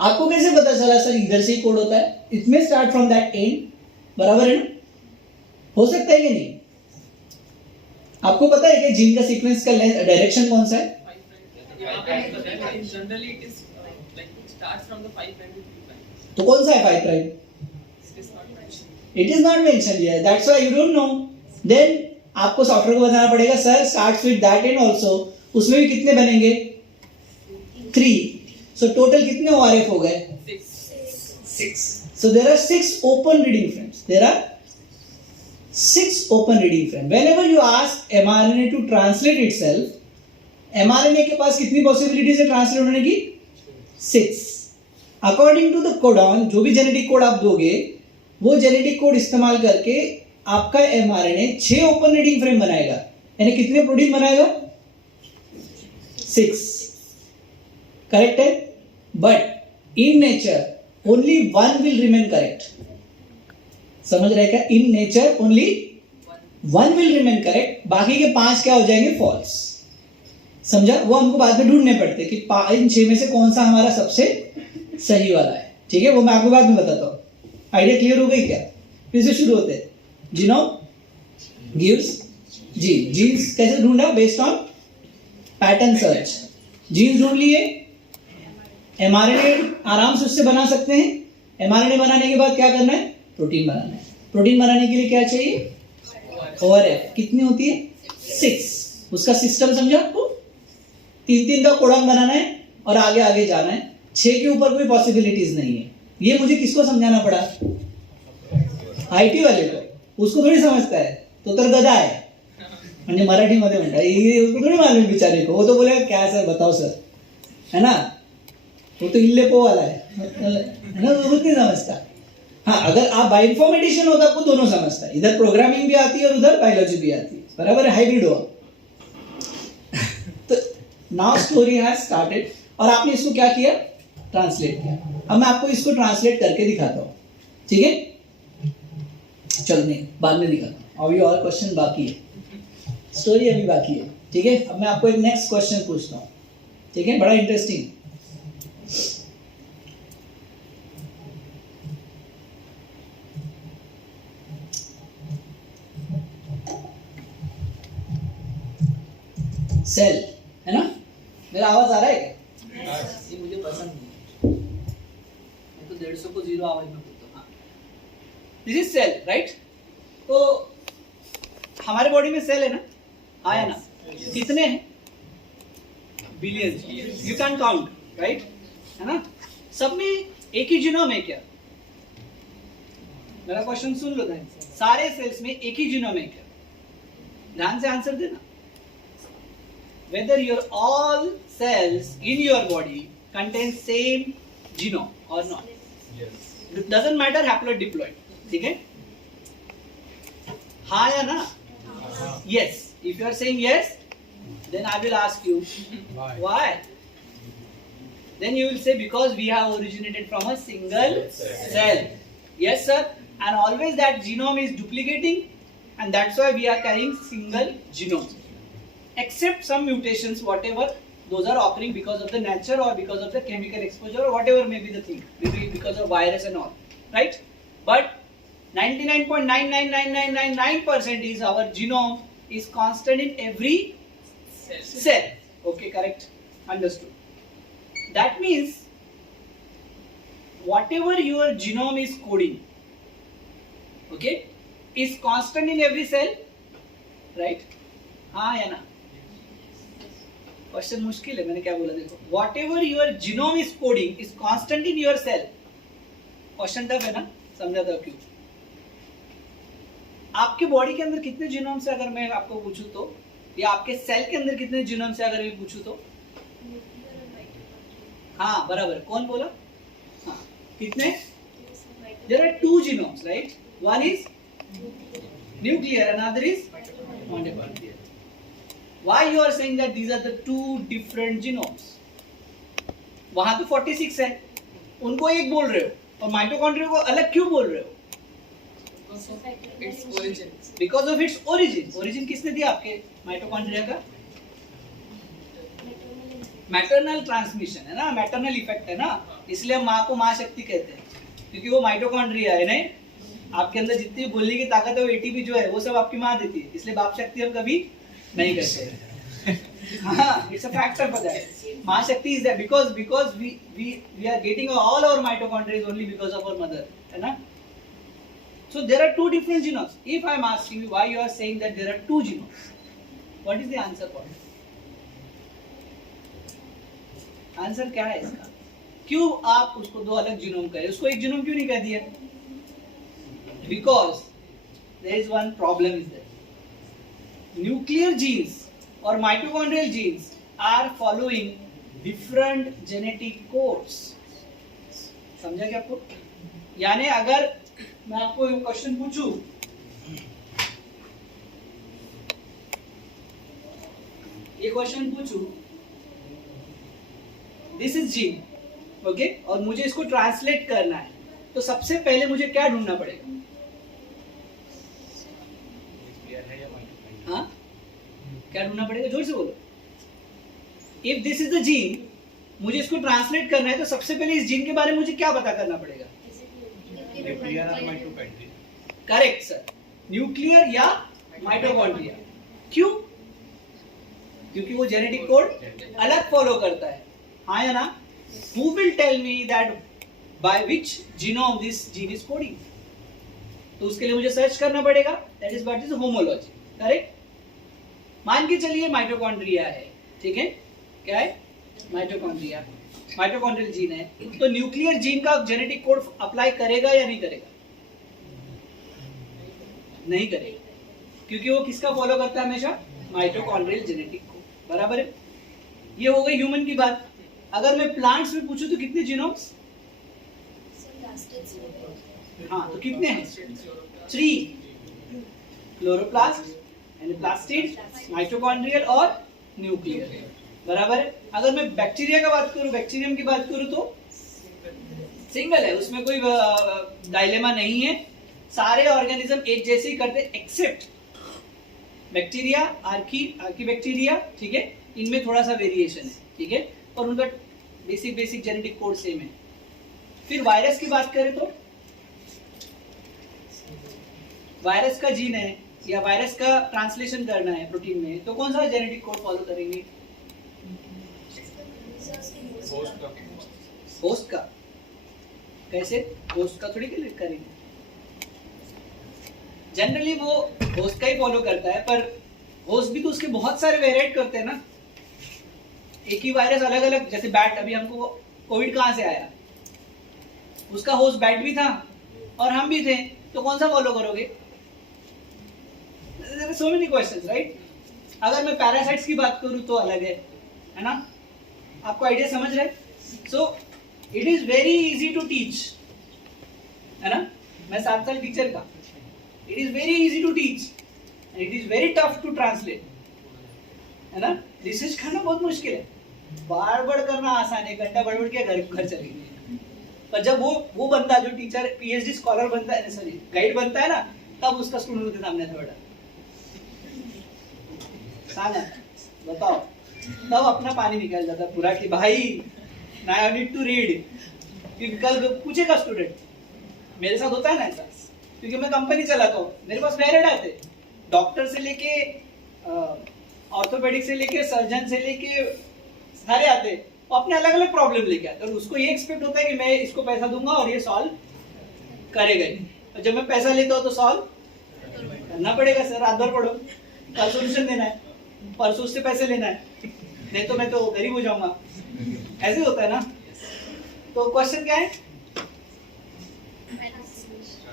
आपको कैसे पता चला सर इधर से ही कोड होता है? It may start from that and. बराबर है ना? हो सकता है कि नहीं? आपको पता है कि जीन का सीक्वेंस का डायरेक्शन कौन सा है? Generally, it is like it starts from the 5 prime to 3 prime. तो कौन सा है 5 prime? It is not mentioned. It is not mention here, that's why you don't know. Then आपको सॉफ्टवेयर को बताना पड़ेगा sir starts with that and also. उसमें भी कितने बनेंगे? 3. सो टोटल कितने ORF हो गए? 6. So there are 6 open reading frames. There are 6 open reading frames. Whenever you ask mRNA to translate itself, mRNA के पास कितनी पॉसिबिलिटीज है ट्रांसलेट होने की? 6. अकॉर्डिंग टू द कोडॉन, जो भी जेनेटिक कोड आप दोगे, वो जेनेटिक कोड इस्तेमाल करके आपका mRNA 6 ओपन रीडिंग फ्रेम बनाएगा. यानी कितने प्रोटीन बनाएगा? 6. करेक्ट है? But in nature only 1 will remain correct. समझ रहे क्या? In nature only 1 will remain correct, बाकी के 5 क्या हो जाएंगे? फॉल्स. समझा? वो हमको बाद में ढूंढने पड़ते कि इन 6 में से कौन सा हमारा सबसे सही वाला है. ठीक है, वो मैं आपको बाद में बताता हूँ. आइडिया क्लियर हो गई क्या? फिर से शुरू होते हैं. जीनोम गिव्स जीन्स कैसे ढूंढा? Based on pattern search. Genes ढूंढ लिए, mRNA आराम से उससे बना सकते हैं. mRNA बनाने के बाद क्या करना है? प्रोटीन बनाना है. प्रोटीन बनाने के लिए क्या चाहिए? ORF. कितनी होती है? 6. उसका सिस्टम समझा आपको? 3 का कोडॉन बनाना है और आगे आगे जाना है. 6 के ऊपर कोई पॉसिबिलिटीज नहीं है. ये मुझे किसको समझाना पड़ा? IT वाले को. उसको थोड़ी समजता है, तो तर गधा आहे म्हणजे मराठीमध्ये म्हणता उसको थोड़ी मालूम बिचारे को. वो तो बोलेगा क्या सर बताओ सर, है ना? वो तो इल्लेपो वाला है ना, वो कुछ नहीं समझता. हाँ, अगर आप बाय इन्फॉर्मेटिशियन हो तो आपको दोनों समझता है. इधर प्रोग्रामिंग भी आती है और उधर बायोलॉजी भी आती है. बराबर है? हाइब्रिड हो. तो नाउ स्टोरी हैज स्टार्टेड और आपने इसको क्या किया? ट्रांसलेट किया. अब मैं आपको इसको ट्रांसलेट करके दिखाता हूँ. ठीक है? चलो नहीं, बाद में दिखाता हूँ. अभी और क्वेश्चन बाकी है, स्टोरी अभी बाकी है. ठीक है? अब मैं आपको एक नेक्स्ट क्वेश्चन पूछता हूँ. ठीक है? बड़ा इंटरेस्टिंग. सेल है ना? मेरा आवाज आ रहा है क्या? ये मुझे पसंद नहीं. मैं तो 150 को 0 आवाज में बोलता हूँ. This is cell, right? तो हमारे बॉडी में सेल है ना? हाँ है ना? कितने हैं? Billions. You can count, right? है ना? सब में एक ही जीनोम है क्या? मेरा क्वेश्चन सुन लो ध्यान से. सारे सेल्स में एक ही जीनोम है क्या? ध्यान से आंसर देना. Whether your all cells in your body contain same genome or not. Yes. It doesn't matter haplodiploid. ठीक है? हाँ या ना? Yes. If you are saying yes, then I will ask you why. Then you will say because we have originated from a single cell. Yes, sir. And always that genome is duplicating, and that's why we are carrying single genome. Except some mutations, whatever, those are occurring because of the nature or because of the chemical exposure or whatever may be the thing, maybe because of virus and all, right? But 99.99999% is our genome is constant in every cell. Okay, correct? Understood. That means whatever your genome is coding, okay, is constant in every cell, right? हाँ या ना? Question मुश्किल है. मैंने क्या बोला देखो. Whatever your genome is coding is constant in your cell. Question tough है ना? समझाता हूँ क्यों. आपके बॉडी के अंदर कितने जीनोम से अगर मैं आपको पूछूं तो, या आपके सेल के अंदर कितने जीनोम से अगर मैं पूछूं तो? हाँ बराबर. कौन बोला? हाँ कितने? There are 2 genomes, right? One is nuclear, another is mitochondrial. Why you are saying that these are the two different genomes? वहां तो 46 है, उनको एक बोल रहे हो और माइटोकॉन्ड्रिया को अलग क्यों बोल रहे हो? Its origin. Because of its origin. Origin किसने दिया आपके माइटोकॉन्ड्रिया का? मैटरनल ट्रांसमिशन है ना, मैटरनल इफेक्ट है ना, इसलिए हम माँ को माँ शक्ति कहते हैं, क्योंकि वो माइटोकॉन्ड्रिया है। नहीं, आपके अंदर जितनी बोलने की ताकत है वो एटीपी जो है वो सब आपकी माँ देती है, इसलिए बाप शक्ति हम कभी नहीं कहते। हाँ, it's a factor for that. माँ शक्ति is that because we are getting all our mitochondria only because of our mother, है ना। So there are two different genomes. If I am asking you why you are saying that there are two genomes, what is the answer for it? Answer क्या है इसका? क्यों आप उसको दो अलग जीनोम कहे, उसको एक जीनोम क्यों नहीं कह दिया? Because there is one problem is that nuclear genes or mitochondrial genes are following different genetic codes. समझा क्या आपको? यानी अगर मैं आपको एक क्वेश्चन पूछूं, ये क्वेश्चन पूछूं, दिस इज जीन, ओके, और मुझे इसको ट्रांसलेट करना है, तो सबसे पहले मुझे क्या ढूंढना पड़ेगा? हाँ, क्या ढूंढना पड़ेगा? जोर से बोलो। If this is the gene, मुझे इसको ट्रांसलेट करना है, तो सबसे पहले इस जीन के बारे में मुझे क्या पता करना पड़ेगा? करेक्ट सर, न्यूक्लियर या माइटोकॉन्ड्रिया। क्यों? क्योंकि वो जेनेटिक कोड अलग फॉलो करता है, हाँ या ना? Who will tell me that by which genome this gene is coding? तो उसके लिए मुझे सर्च करना पड़ेगा, that is what is homology, correct? मान के चलिए माइटोकॉन्ड्रिया है, ठीक है? क्या है? माइटोकॉन्ड्रिया, माइटोकॉन्ड्रियल जीन है, तो न्यूक्लियर जीन का जेनेटिक कोड अप्लाई करेगा या नहीं करेगा? नहीं करेगा, क्योंकि वो किसका फॉलो करता है हमेशा? माइटोकॉन्ड्रियल जेनेटिक कोड, बराबर है? ये हो गई ह्यूमन की बात। अगर मैं प्लांट्स में पूछूं तो कितने जीनोम्स? हाँ, तो कितने हैं? 3, क्लोरोप्लास्ट, एनाप्लास्टिड, माइटोकॉन्ड्रियल और न्यूक्लियर, बराबर है? अगर मैं बैक्टीरिया का बात करूं, बैक्टीरियम की बात करूं तो सिंगल है, उसमें कोई डायलेमा नहीं है, सारे ऑर्गेनिज्म एक जैसे ही करते एक्सेप्ट बैक्टीरिया, आर्की बैक्टीरिया, ठीक है, इनमें थोड़ा सा वेरिएशन है, ठीक है, और उनका बेसिक जेनेटिक कोड सेम है। फिर वायरस की बात करें तो वायरस का जीन है या वायरस का ट्रांसलेशन करना है प्रोटीन में, तो कौन सा जेनेटिक कोड फॉलो करेंगे? होस्ट का। कैसे? होस्ट का थोड़ी करेंगे, जनरली वो होस्ट का ही फॉलो करता है, पर होस्ट भी तो उसके बहुत सारे वेरिएट करते हैं ना। एक ही वायरस अलग अलग, जैसे बैट, अभी हमको कोविड कहाँ से आया, उसका होस्ट बैट भी था और हम भी थे, तो कौन सा फॉलो करोगे? So many questions, right? अगर मैं पैरासाइट्स की बात करूं तो अलग है ना? आपको आइडिया समझ रहे? So it is very easy to teach, है ना? मैं 7 साल टीचर का, it is very easy to teach, it is very tough to translate, है ना? रिसर्च करना बहुत मुश्किल है, बार करना आसान है, घंटा बड़बड़ के घर चलेंगे, पर जब वो बंदा जो टीचर पीएचडी स्कॉलर बनता है, सॉरी गाइड बनता है ना, तब उसका स्टूडेंट के सामने था बेटा, बताओ, तब अपना पानी निकल जाता पूरा कि भाई आई नीड टू रीड, क्योंकि कल पूछेगा स्टूडेंट, मेरे साथ होता है ना ऐसा, क्योंकि मैं कंपनी चलाता हूँ, मेरे पास वेरिएड आते, डॉक्टर से लेके ऑर्थोपेडिक से लेके सर्जन से लेके सारे आते, वो अपने अलग अलग प्रॉब्लम लेके आते, और उसको ये एक्सपेक्ट होता है कि मैं इसको पैसा दूंगा और ये सॉल्व करेगा ही, और जब मैं पैसा लेता हूँ तो सॉल्व करना पड़ेगा, सर रात भर पढ़ो, कल सोल्यूशन देना है, परसों उससे पैसे लेना है, नहीं तो मैं तो गरीब हो जाऊंगा, ऐसे होता है ना? तो क्वेश्चन क्या है?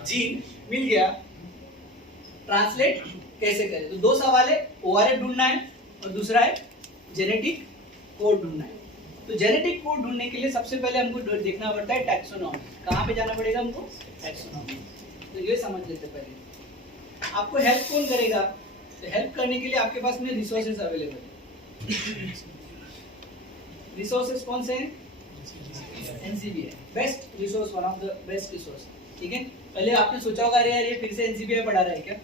जीन मिल गया, ट्रांसलेट कैसे करें? तो 2 सवाल है, ओआरएफ ढूंढना है और दूसरा है जेनेटिक कोड ढूंढना है। तो जेनेटिक कोड ढूंढने के लिए सबसे पहले हमको देखना पड़ता है टैक्सोनॉमी। कहाँ पे जाना पड़ेगा हमको? टैक्सोनॉमी। तो ये समझ लेते पहले। आपको हेल्प कौन करेगा? तो हेल्प करने के लिए आपके पास में रिसोर्सेज अवेलेबल है। रिसोर्सेज कौन से हैं? NCBI best resource, one of the best resource. ठीक है, पहले आपने सोचा होगा अरे यार ये फिर से एनसीबीआई पढ़ा रहा है क्या,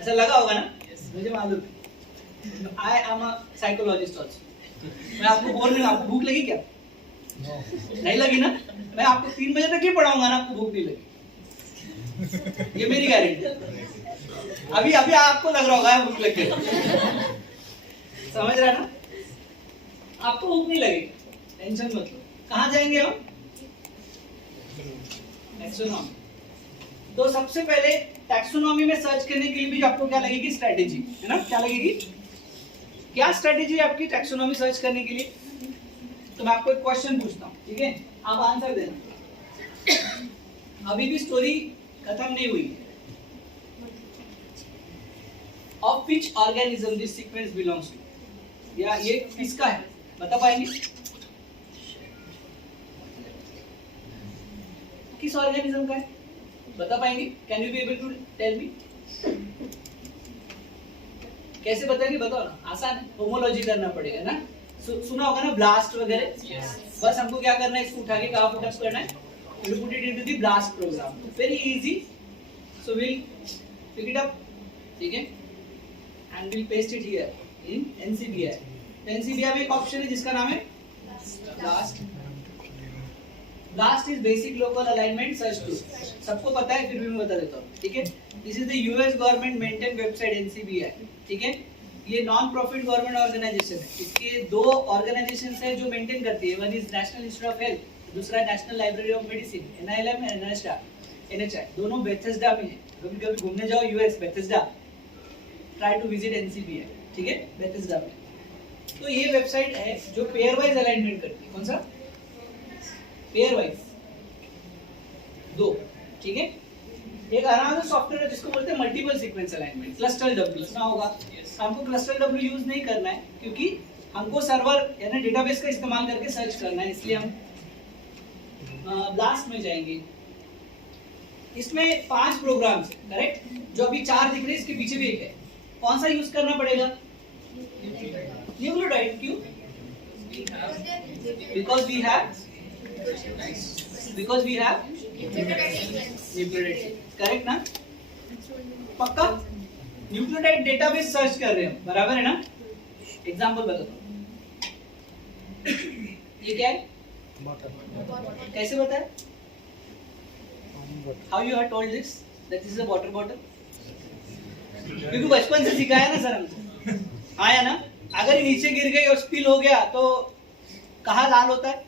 ऐसा लगा होगा ना? मुझे मालूम है, I am a psychologist also. मैं आपको बोल रही हूँ, आपको भूख लगी क्या? नहीं लगी ना? मैं आपको 3 बजे तक ही पढ़ाऊंगा ना, आपको भूख नहीं लगी, ये मेरी गारंटी है। अभी अभी आपको लग रहा होगा भूख लग गई, समझ रहा ना? आपको भूख नहीं लगेगी, टेंशन मत लो। कहाँ जाएंगे हम? टैक्सोनॉमी। तो सबसे पहले टैक्सोनॉमी में सर्च करने के लिए भी आपको क्या लगेगी? स्ट्रेटेजी, है ना? क्या लगेगी? क्या स्ट्रेटेजी है आपकी टैक्सोनॉमी सर्च करने के लिए? तो मैं आपको एक क्वेश्चन पूछता हूँ, ठीक है, आप आंसर देना। अभी भी स्टोरी खत्म नहीं हुई है। Of which organism this sequence belongs to, या ये किसका है, बता पाएंगे? किस ऑर्गेनिज्म का है, बता पाएंगे? Can you be able to tell me? कैसे बताएंगे, बताओ ना, आसान है, होमोलॉजी करना पड़ेगा ना। सुना होगा ना ब्लास्ट वगैरह, बस हमको क्या करना है, इसको उठा के कहाँ फोकस करना है, we'll put it into the blast program, very easy, so we'll pick it up, ठीक है, and we'll paste it here in NCBI। तो NCBI में एक ऑप्शन है जिसका नाम है blast। blast is basic local alignment search tool, सबको पता है, फिर भी मैं बता देता हूँ, ठीक है। This is the US government maintain website NCBI, ठीक है। ये नॉन प्रॉफिट गवर्नमेंट ऑर्गेनाइजेशन है। इसके 2 ऑर्गेनाइजेशन है जो मेंटेन करती है, one is National Institute of Health, दूसरा National Library of Medicine, NILM and NHI, दोनों बेथेस्डा में है। कभी कभी घूमने जाओ US, Bethesda, try to visit NCBI, ठीक है, बेथेस्डा में। तो ये वेबसाइट है जो पेयर वाइज अलाइनमेंट करती है। कौन सा? पेयर वाइज 2, ठीक है। एक अनादर सॉफ्टवेयर है जिसको बोलते हैं multiple sequence alignment, cluster W, सुना होगा। हमको क्लस्टर डब्ल्यू यूज नहीं करना है क्योंकि हमको सर्वर यानी डेटाबेस का इस्तेमाल करके सर्च करना है, इसलिए हम ब्लास्ट में जाएंगे। इसमें 5 प्रोग्राम्स हैं, करेक्ट, जो अभी 4 दिख रहे हैं, इसके पीछे भी एक है। कौन सा यूज करना पड़ेगा? न्यूक्लियोटाइड। क्यों? Because we have nucleotide, correct ना? पक्का? न्यूक्लियोटाइड डेटाबेस सर्च कर रहे हैं, बराबर है ना? एग्जांपल बताता हूं, ये क्या है? कैसे बताया? How you have told this that this is a water bottle? क्योंकि बचपन से सिखाया ना सर हमको, आया ना। अगर ये नीचे गिर गई और स्पिल हो गया तो कहाँ लाल होता है?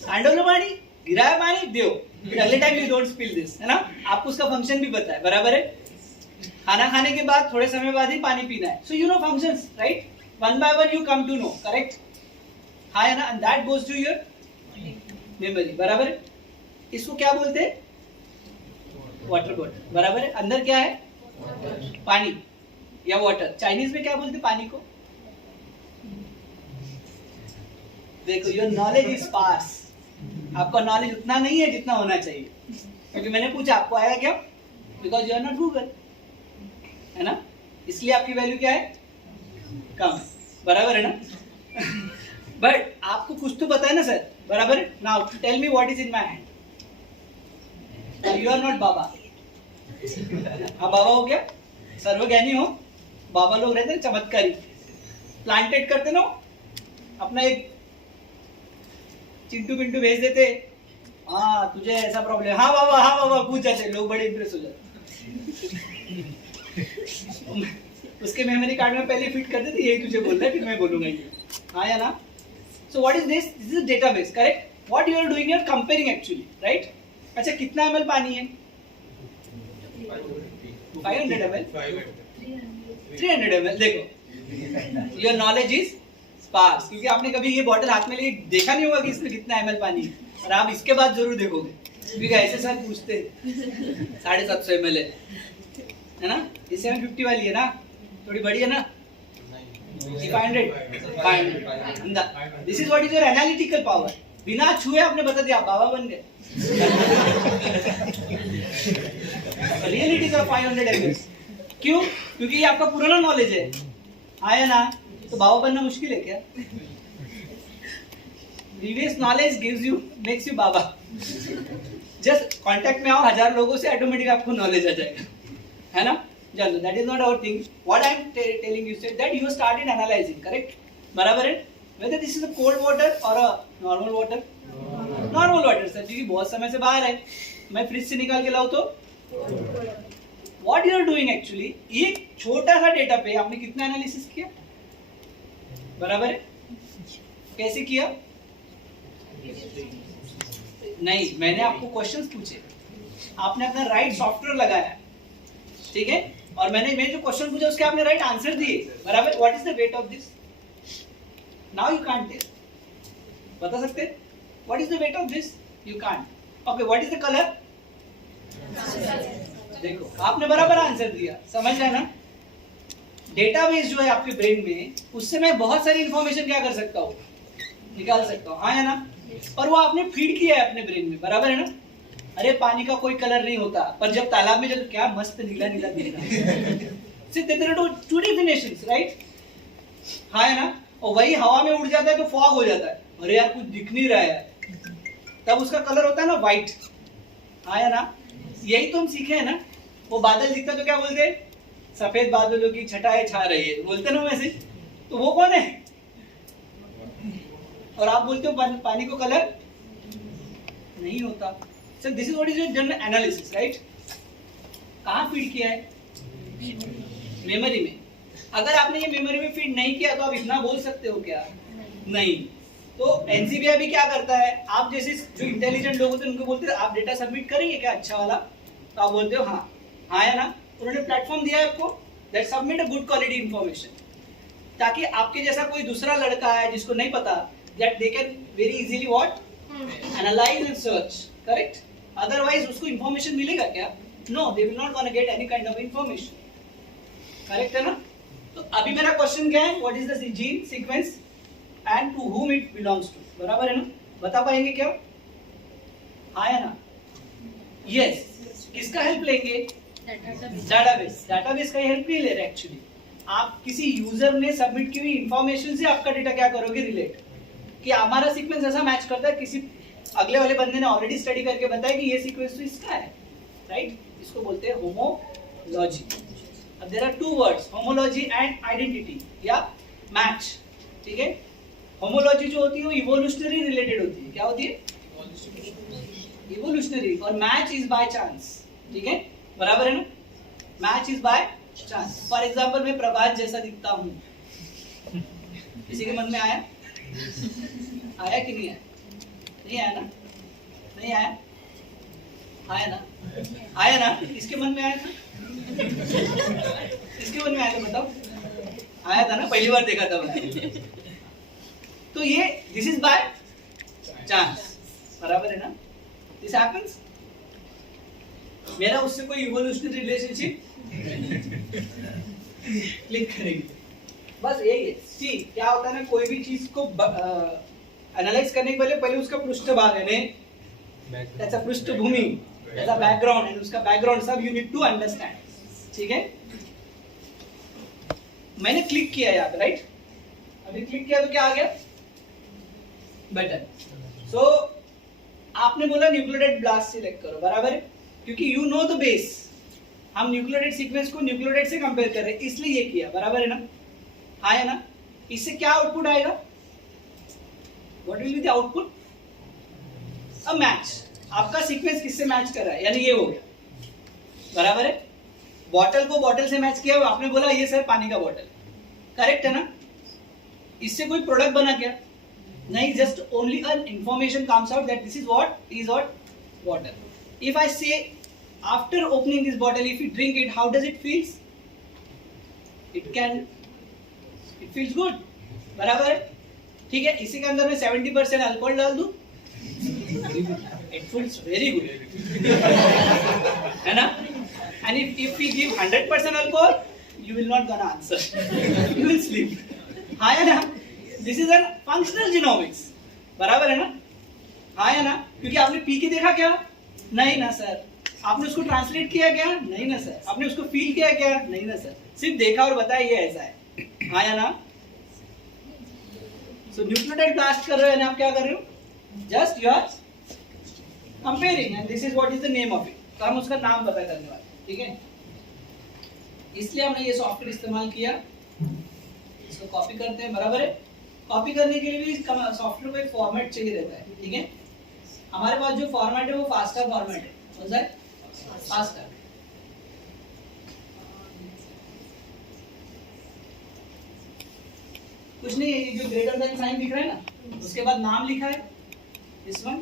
सांडोलो पानी, गिरा है पानी, देव, फिर अगले time you don't spill this, है ना? आपको उसका फंक्शन भी पता है, बराबर है। खाना खाने के बाद थोड़े समय बाद ही पानी पीना है, so you know functions, right? One by one you come to know, correct? हाँ है ना? And that goes to your memory, बराबर है। इसको क्या बोलते हैं? वाटर बॉटल, बराबर है। अंदर क्या है? पानी या वाटर। चाइनीज में क्या बोलते पानी को? देखो, योर नॉलेज इज पास। आपका नॉलेज उतना नहीं है जितना होना चाहिए, क्योंकि मैंने पूछा आपको आएगा क्या? Because you are not Google, है ना? इसलिए आपकी वैल्यू क्या है? कम है, बराबर है ना? बट आपको कुछ तो पता है ना सर, बराबर है। Now tell me what is in my hand. You are not बाबा। हाँ, बाबा हो क्या? सर्वज्ञानी हो। बाबा लोग रहते हैं चमत्कारी, प्लांटेड करते ना, अपना एक चिंटू पिंटू भेज देते, हाँ तुझे ऐसा प्रॉब्लम, हाँ बाबा पूछ जाते, लोग बड़े इंप्रेस हो जाते। उसके मेमोरी कार्ड में पहले फिट कर देते, यही तुझे बोल रहा है, फिर मैं बोलूंगा ये, हाँ या ना? So what is this? This is database, correct? What you are doing, you are comparing actually, right? अच्छा, कितना ml पानी है? 500 ml, 300 ml। देखो, योर नॉलेज इज स्पार्स, क्योंकि आपने कभी ये बॉटल हाथ में लेके देखा नहीं होगा कि इसमें कितना ml पानी है, और आप इसके बाद जरूर देखोगे, क्योंकि ऐसे सर पूछते 750 ml है ना? ये 750 वाली है ना, थोड़ी बड़ी है ना? 500। This is what is your analytical power. बिना छुए आपने बता दिया, आप बाबा बन गए। रियलिटी का 500 ml। क्यों? क्योंकि ये आपका पुराना नॉलेज है, आया ना, तो बाबा बनना मुश्किल है क्या? Previous knowledge gives you, makes you Baba. Just contact में आओ 1000 लोगों से, ऑटोमेटिक आपको नॉलेज आ जाएगा, है ना? चलो, that is not our thing. What I am telling you say that you started analysing, correct? बराबर है? Whether this is a cold water और a normal water? Normal water sir, क्योंकि बहुत समय से बाहर है, मैं फ्रिज से निकाल के लाऊं तो what you are doing actually, एक छोटा सा डेटा पे आपने कितना एनालिसिस किया? बराबर है? कैसे किया? नहीं, मैंने आपको क्वेश्चंस पूछे, आपने अपना राइट सॉफ्टवेयर लगाया, ठीक है, और मैं जो क्वेश्चन पूछा उसके आपने राइट आंसर दिए, बराबर? What is the weight of this? Now you can't tell, बता सकते? What is the weight of this? You can't. Okay, what is the colour? देखो, आपने बराबर आंसर दिया, समझ रहे ना? डेटाबेस जो है आपके ब्रेन में, उससे मैं बहुत सारी इंफॉर्मेशन क्या कर सकता हूँ, निकाल सकता हूँ, हाँ है ना? और वो आपने फीड किया है अपने ब्रेन में, बराबर है ना? अरे पानी का कोई कलर नहीं होता, पर जब तालाब में जब क्या मस्त नीला नीला दिख रहा है। See, there are two definitions, right? हाँ है ना? और वही हवा में उड़ जाता है तो फॉग हो जाता है, अरे यार कुछ दिख नहीं रहा है, तब उसका कलर होता है ना व्हाइट, हाँ है ना? यही तो हम सीखे हैं ना। वो बादल दिखता तो क्या बोलते हैं? सफेद बादलों की छटाएं छा रही है, बोलते ना वैसे। तो वो कौन है? और आप बोलते हो पानी को कलर नहीं होता। Sir this is what is your general analysis, right? कहाँ फीड किया है? मेमोरी में। अगर आपने ये मेमोरी में फीड नहीं किया तो आप इतना बोल सकते हो क्या? नहीं। तो एनसीबीआई भी क्या करता है, आप जैसे जो इंटेलिजेंट लोग होते हैं उनको बोलते हैं आप डेटा सबमिट करेंगे क्या अच्छा वाला, तो आप बोलते हो हाँ, हाँ या ना? उन्होंने प्लेटफॉर्म दिया है आपको, that submit a good quality information, ताकि आपके जैसा कोई दूसरा लड़का है जिसको नहीं पता, that they can very easily what analyse and search, correct? Otherwise उसको इंफॉर्मेशन मिलेगा क्या? No, they will not gonna get any kind of information, correct है ना? तो अभी मेरा क्वेश्चन क्या है, what is the gene sequence and to whom it belongs to, बराबर है ना? बता पाएंगे क्या? हाँ या ना? यस। किसका हेल्प लेंगे? डेटाबेस। डेटाबेस का हेल्प नहीं ले रहे एक्चुअली, आप किसी यूजर ने सबमिट की हुई इंफॉर्मेशन से आपका डेटा क्या करोगे, रिलेट, कि हमारा सीक्वेंस ऐसा मैच करता है, किसी अगले वाले बंदे ने ऑलरेडी स्टडी करके बताया कि ये सीक्वेंस तो इसका है, राइट? इसको बोलते हैं होमोलॉजी। अब there are two words, homology and identity या मैच, ठीक है? होमोलॉजी जो होती है वो इवोल्यूशनरी रिलेटेड होती है, क्या होती है? इवोल्यूशनरी। और मैच इज बाय चांस, ठीक है, बराबर है ना? Match is by chance. For example मैं प्रभात जैसा दिखता हूँ, किसी के मन में आया? आया कि नहीं आया? नहीं आया ना? नहीं आया? आया ना? आया ना? इसके मन में आया था? इसके मन में आया था, बताओ? आया था ना? पहली बार देखा था मैंने। तो ये दिस इज बाय चांस, बराबर है ना? This happens. मेरा उससे कोई इवोल्यूशनरी रिलेशनशिप क्लिक करेंगे, बस यही है। सी क्या होता है ना, कोई भी चीज को एनालाइज करने के पहले उसका पृष्ठभाग है, त्याचा पृष्ठभूमी, त्याचा बैकग्राउंड एंड उसका बैकग्राउंड सब यू नीड टू अंडरस्टैंड, ठीक है? मैंने क्लिक किया याद, राइट? अभी क्लिक किया तो क्या आ गया? बटन। सो आपने बोला न्यूक्लियोटाइड ब्लास्ट सिलेक्ट करो, बराबर है? क्योंकि यू नो द बेस, हम न्यूक्लियोटाइड सीक्वेंस को न्यूक्लियोटाइड से कंपेयर कर रहे हैं, इसलिए ये किया, बराबर है ना? हाँ है ना? इससे क्या आउटपुट आएगा? What will be the output? A match. आपका सीक्वेंस किससे मैच कर रहा है, यानी ये हो गया, बराबर है? बॉटल को बॉटल से मैच किया, आपने बोला ये सर पानी का बॉटल, करेक्ट है ना? इससे कोई प्रोडक्ट बना क्या? नहीं, just only an information comes out that this is what water. If I say after opening this bottle, if you drink it, how does it feels? It feels good, बराबर है? ठीक है, इसी के अंदर मैं 70% अल्कोहल डाल दूं, it feels very good, है ना? And if we give 100% alcohol, you will not gonna answer, you will sleep, हाँ है ना? This is an functional genomics, बराबर है ना? हाँ है ना? क्योंकि आपने पी के देखा क्या? नहीं ना सर, आपने उसको ट्रांसलेट किया क्या? नहीं ना सर। आपने उसको फील किया क्या? नहीं ना सर। सिर्फ देखा और बताया ये ऐसा है, हाँ या ना? सो न्यूक्लियोटाइड ब्लास्ट कर रहे हो, आप क्या कर रहे हो? Just you are comparing and this is what is the name of it. तो हम उसका नाम पता करने वाले, ठीक है? इसलिए हमने ये सॉफ्टवेयर इस्तेमाल किया। इसको कॉपी करते हैं, बराबर है? कॉपी करने के लिए भी सॉफ्टवेयर को एक फॉर्मेट चाहिए रहता है, ठीक है? हमारे पास जो फॉर्मेट है वो फास्टर फॉर्मेट है। कौन सा है? फास्टर। कुछ नहीं, ये जो ग्रेटर देन साइन दिख रहा है ना, उसके बाद नाम लिखा है, this one,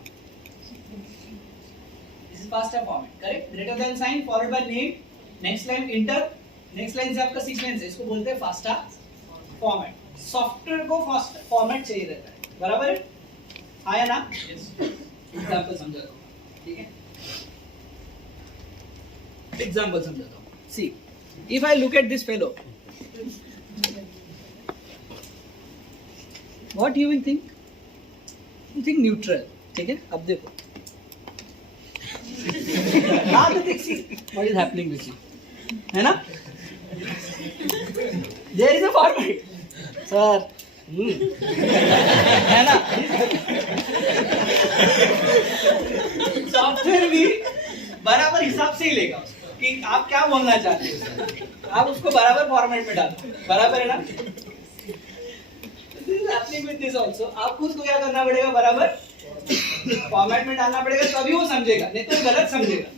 this is faster format, correct? Greater than sign followed by name, next line enter, next line से आपका सीक्वेंस है, इसको बोलते हैं फास्टर फॉर्मेट। सॉफ्टवेयर को फास्ट फॉर्मेट चाहिए रहता है, बराबर है? आया ना? एग्जांपल समझाता हूँ, ठीक है? एग्जांपल समझाता हूँ। See, if I look at this fellow, what you will think? You think neutral, ठीक है? अब देखो, now the thing, see what is happening with you, है ना? There is a format, sir. है ना? सॉफ्टवेयर भी बराबर हिसाब से ही लेगा उसको कि आप क्या बोलना चाहते हो, आप उसको बराबर फॉर्मेट में डालो, बराबर है ना? This is happening with this also. आपको उसको क्या करना पड़ेगा? बराबर फॉर्मेट में डालना पड़ेगा, तभी वो समझेगा, नहीं तो गलत समझेगा,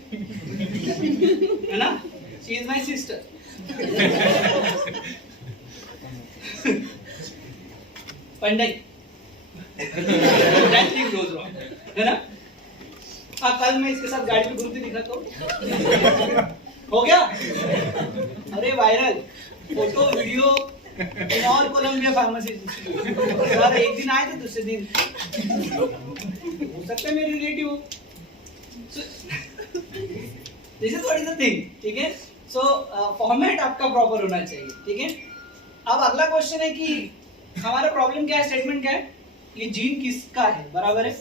है ना? She is my sister. Pandit, that thing goes wrong, है ना? हाँ, कल मैं इसके साथ गाड़ी में घूमती दिखाता हूँ, हो गया? अरे viral photo video in all Columbia pharmacy. Sir एक दिन आए थे, दूसरे दिन हो सकता है मेरे रिलेटिव हो। This is what is the thing, ठीक है? सो फॉर्मेट आपका प्रॉपर होना चाहिए, ठीक है? अब अगला क्वेश्चन है कि हमारा प्रॉब्लम क्या है, स्टेटमेंट क्या है? ये जीन किसका है, बराबर है?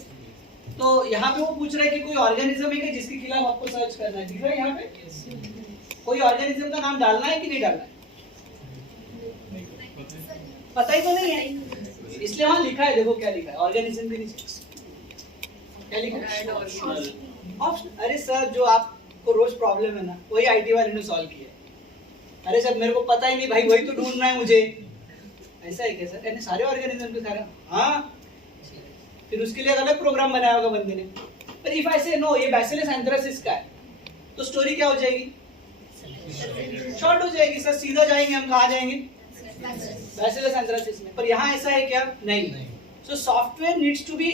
तो यहाँ पे वो पूछ रहा है कि कोई ऑर्गेनिज्म है कि जिसके खिलाफ आपको सर्च करना है, दिख रहा है यहाँ पे? कोई ऑर्गेनिज्म का नाम डालना है कि नहीं डालना है? पता ही तो नहीं है, इसलिए वहां लिखा है, देखो क्या लिखा है ऑर्गेनिज्म के नीचे, क्या लिखा है? ऑप्शन। अरे सर, जो आपको रोज प्रॉब्लम है ना, वही आईटी वाले ने सॉल्व किया है। अरे सर, मेरे को पता ही नहीं भाई, वही तो ढूंढना है मुझे। ऐसा है क्या सर? सारे ऑर्गेनिज्म के सारे? हाँ, फिर उसके लिए अलग प्रोग्राम बनाया होगा बंदे ने। पर इफ आई से नो, ये बैसिलस एंथ्रासिस का है, तो स्टोरी क्या हो जाएगी? शॉर्ट हो जाएगी सर, सीधा जाएंगे हम, कहाँ जाएंगे? बैसिलस एंथ्रासिस में। पर यहाँ ऐसा है क्या? नहीं। So software needs to be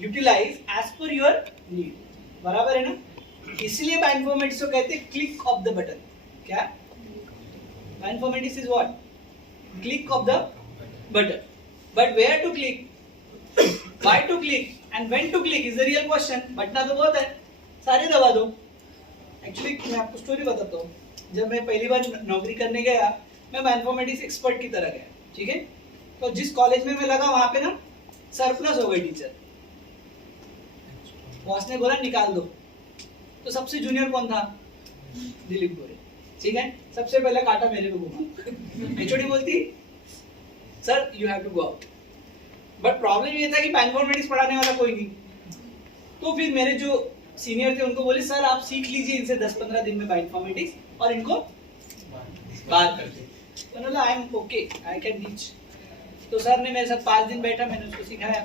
utilize as per your need, बराबर है ना? इसलिए बायोइन्फॉर्मेटिक्स को कहते हैं क्लिक ऑफ द बटन। क्या? Bioinformatics is what? Click of the button. But where to click, why to click and when to click is the real question. बटना तो बहुत है, सारे दबा दो। एक्चुअली मैं आपको स्टोरी बताता हूँ। जब मैं पहली बार नौकरी करने गया, मैं बायोइन्फॉर्मेटिक्स एक्सपर्ट की तरह गया, ठीक है? तो जिस कॉलेज में मैं लगा वहाँ पे ना सरप्लस हो गई टीचर। बॉस ने बोला निकाल दो, तो सबसे जूनियर कौन था? दिलीप गोरे, ठीक है? सबसे पहले काटा मेरे को घुमा। एचओडी बोलती sir you have to go out. But problem ये था कि बायोइन्फॉर्मेटिक्स पढ़ाने वाला कोई नहीं। तो फिर मेरे जो सीनियर थे उनको बोले सर आप सीख लीजिए इनसे 10-15 दिन में बायोइन्फॉर्मेटिक्स और इनको बात कर दे। तो बोला I am okay, I can teach. तो सर ने मेरे साथ 5 दिन बैठा, मैंने उसको सिखाया।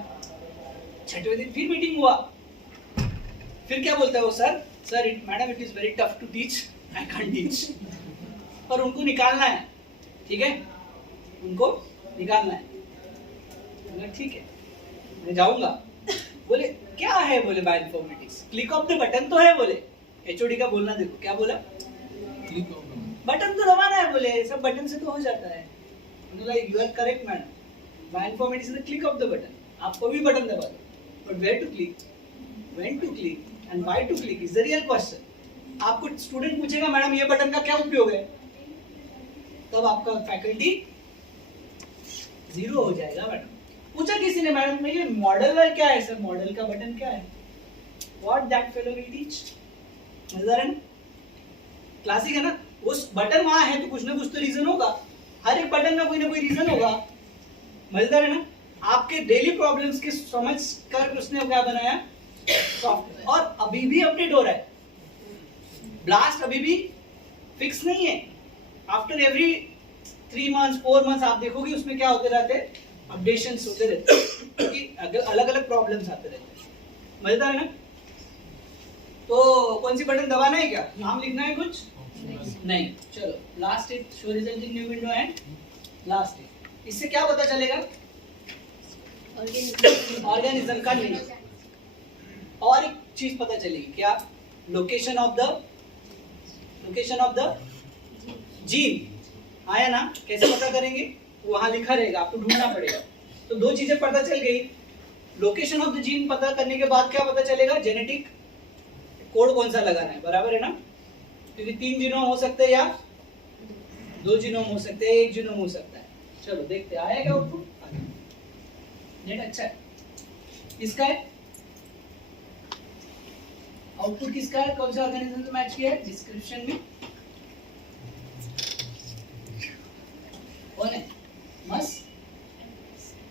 6वें दिन फिर मीटिंग हुआ, फिर क्या बोलता है वो sir madam it is very tough to teach, I can't teach. पर उनको निकालना है, ठीक है? उनको निकालना है। ठीक है, मैं जाऊंगा। बोले क्या है? बोले bioinformatics click of the button तो है। बोले एचओडी का बोलना देखो क्या बोला, बटन तो दबाना है। बोले सब बटन से तो हो जाता है। Like you are correct madam, bioinformatics is the click of the button. आपको भी बटन दबा दो, but where to click, when to click and why to click is the real question. आपको स्टूडेंट पूछेगा मैडम ये बटन का क्या उपयोग है, तब आपका फैकल्टी 0 हो जाएगा। मैडम पूछा किसी ने मैडम ये मॉडल क्या है सर, मॉडल का बटन क्या है? What that fellow will teach. मजेदार है ना, क्लासिक है ना। उस बटन वहां है तो कुछ ना कुछ तो रीजन होगा, हर एक बटन में कोई ना कोई रीजन होगा। मजेदार है ना। आपके डेली प्रॉब्लम्स के समझ कर उसने क्या बनाया, सॉफ्टवेयर, और अभी भी अपडेट हो रहा है। ब्लास्ट अभी भी फिक्स नहीं है। आफ्टर एवरी 3 months 4 months आप देखोगे उसमें क्या होते रहते हैं, अपडेशंस होते रहते हैं, क्योंकि अलग अलग प्रॉब्लम्स आते रहते हैं। मजेदार है ना। तो कौन सी बटन दबाना है, क्या नाम लिखना है कुछ नहीं। चलो last it show result in new window and last it. इससे क्या पता चलेगा, ऑर्गेनिज्म का नहीं, और एक चीज पता चलेगी क्या, लोकेशन ऑफ द जीन आया ना। कैसे पता करेंगे, वहां लिखा रहेगा, आपको ढूंढना पड़ेगा। तो दो चीजें पता चल गई, लोकेशन ऑफ द जीन पता करने के बाद क्या पता चलेगा, जेनेटिक कोड कौन सा लगाना है, बराबर है ना। क्योंकि 3 जीनोम हो सकते हैं या 2 जीनोम हो सकते हैं, 1 जीनोम हो सकता है। चलो देखते हैं आया क्या आउटपुट। नेट अच्छा है, किसका है आउटपुट, किसका है, कौन सा ऑर्गेनिज्म से मैच किया है, डिस्क्रिप्शन में कौन है,